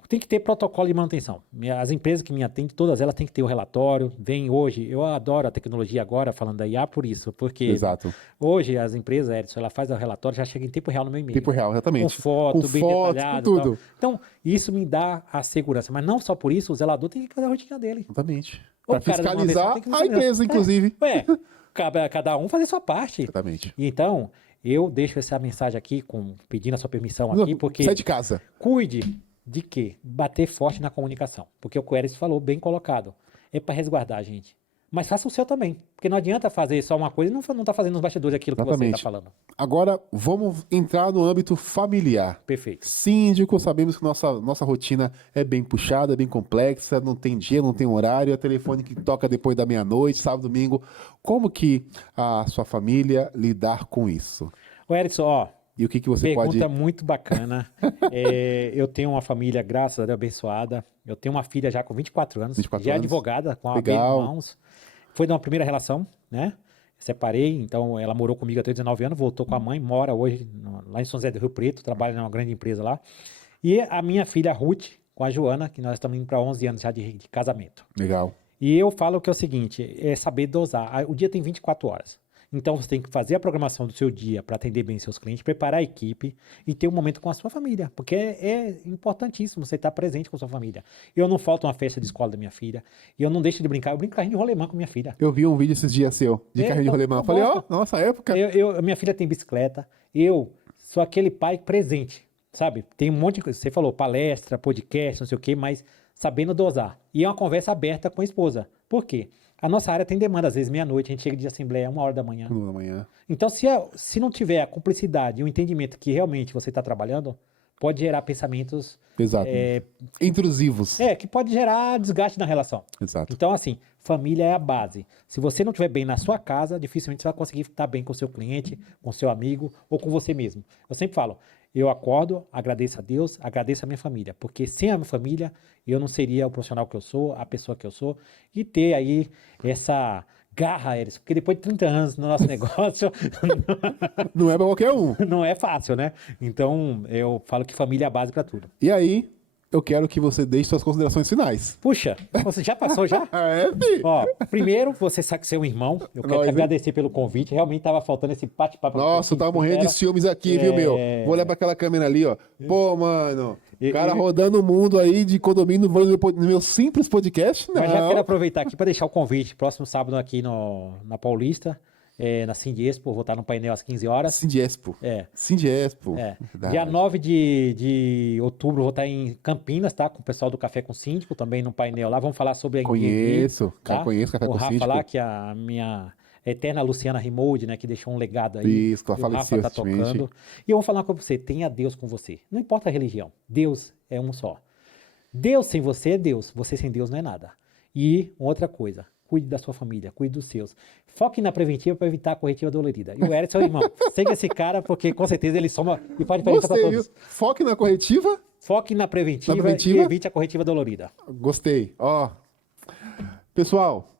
tem que ter protocolo de manutenção. As empresas que me atendem, todas elas têm que ter o relatório. Vem hoje, eu adoro a tecnologia agora, falando da IA por isso, porque Exato. hoje as empresas, Edson, ela faz o relatório, já chega em tempo real no meu e-mail. Tempo real, exatamente. Com foto, Com bem foto, detalhado. com tudo. Tal. Então, isso me dá a segurança. Mas não só por isso, o zelador tem que fazer a rotina dele. Exatamente. O Para cara da fiscalizar manutenção tem que a fazer. empresa, inclusive. Ué, cada um fazer sua parte. Exatamente. E então, eu deixo essa mensagem aqui, pedindo a sua permissão aqui, porque Sai de casa. cuide de quê? Bater forte na comunicação. Porque o que o Eris falou, bem colocado. É para resguardar a gente. Mas faça o seu também. Porque não adianta fazer só uma coisa e não tá fazendo nos bastidores aquilo que você Exatamente. está falando. Agora, vamos entrar no âmbito familiar. Perfeito. Síndico, sabemos que nossa rotina é bem puxada, é bem complexa, não tem dia, não tem horário, é telefone que toca depois da meia-noite, sábado, domingo. Como que a sua família lidar com isso? O Eris, ó, E o que você pergunta pode... muito bacana. Eu tenho uma família, graças a Deus, abençoada. Eu tenho uma filha já com 24 anos, 24 já é anos. advogada, com a Legal. irmãos. Foi de uma primeira relação, né? Separei, então ela morou comigo até 19 anos, voltou com a mãe, mora hoje lá em São José do Rio Preto, trabalha numa grande empresa lá. E a minha filha Ruth, com a Joana, que nós estamos indo para 11 anos já de casamento. Legal. E eu falo que é o seguinte, é saber dosar. O dia tem 24 horas. Então você tem que fazer a programação do seu dia para atender bem seus clientes, preparar a equipe e ter um momento com a sua família, porque é importantíssimo você estar presente com a sua família. Eu não falto uma festa de escola da minha filha, e eu não deixo de brincar, eu brinco carrinho de rolemã com minha filha. Eu vi um vídeo esses dias seu, de carrinho de rolemã. eu Eu falei, ó, gosto. nossa época. Minha filha tem bicicleta, eu sou aquele pai presente, sabe? Tem um monte de coisa, você falou palestra, podcast, não sei o quê, mas sabendo dosar. E é uma conversa aberta com a esposa. Por quê? A nossa área tem demanda, às vezes meia-noite, a gente chega de assembleia 1h da manhã. 1 da manhã. Então, se não tiver a cumplicidade e o entendimento que realmente você está trabalhando, pode gerar pensamentos Exato. Intrusivos. que pode gerar desgaste na relação. Exato. Então, assim, família é a base. Se você não estiver bem na sua casa, dificilmente você vai conseguir estar bem com o seu cliente, com o seu amigo ou com você mesmo. Eu sempre falo, eu acordo, agradeço a Deus, agradeço a minha família, porque sem a minha família, eu não seria o profissional que eu sou, a pessoa que eu sou, e ter aí essa garra, Eris, porque depois de 30 anos no nosso negócio, Não é pra qualquer um. não é fácil, né? Então, eu falo que família é a base para tudo. E aí, eu quero que você deixe suas considerações finais. Puxa, você já passou já? Fi? Ó, primeiro, você sabe que você é um irmão. Eu quero Nós, te hein? agradecer pelo convite. Realmente estava faltando esse bate-papo. Nossa, eu tava morrendo de ciúmes aqui, viu, meu? Vou olhar pra aquela câmera ali, ó. Pô, mano, o cara rodando o mundo aí de condomínio no meu simples podcast, não. Mas já quero aproveitar aqui para deixar o convite. Próximo sábado aqui na Paulista, na Sindiespo, vou estar no painel às 15 horas. Sindiespo. É. Sindiespo. É. Verdade. Dia 9 de outubro vou estar em Campinas, tá? Com o pessoal do Café com Síndico, também no painel lá. Vamos falar sobre a Conheço, tá? conheço Café o com Rafa Síndico. lá, que é a minha eterna Luciana Rimold, né? Que deixou um legado aí. Isso, que ela E o Rafa faleceu tá recentemente. tocando. E eu vou falar uma coisa pra você, tenha Deus com você. Não importa a religião, Deus é um só. Deus sem você é Deus, você sem Deus não é nada. E outra coisa, cuide da sua família, cuide dos seus. Foque na preventiva para evitar a corretiva dolorida. E o Eric, seu irmão, segue esse cara, porque com certeza ele soma e faz diferença para Gostei, todos. viu? Foque na corretiva. Foque na preventiva, Na preventiva? e evite a corretiva dolorida. Gostei. Ó, pessoal,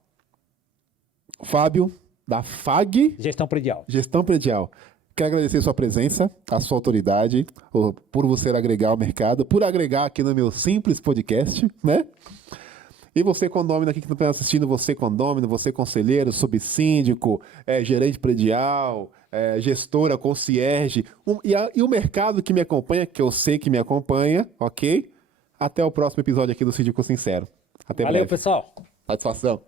Fábio, da FAG, Gestão predial. Gestão Predial. Quero agradecer sua presença, a sua autoridade, por você agregar ao mercado, por agregar aqui no meu simples podcast, né? E você condômino aqui que está assistindo, você condômino, você conselheiro, subsíndico, gerente predial, gestora, concierge, e o mercado que me acompanha, que eu sei que me acompanha, ok? Até o próximo episódio aqui do Síndico Sincero. Até Valeu, breve. pessoal. Satisfação.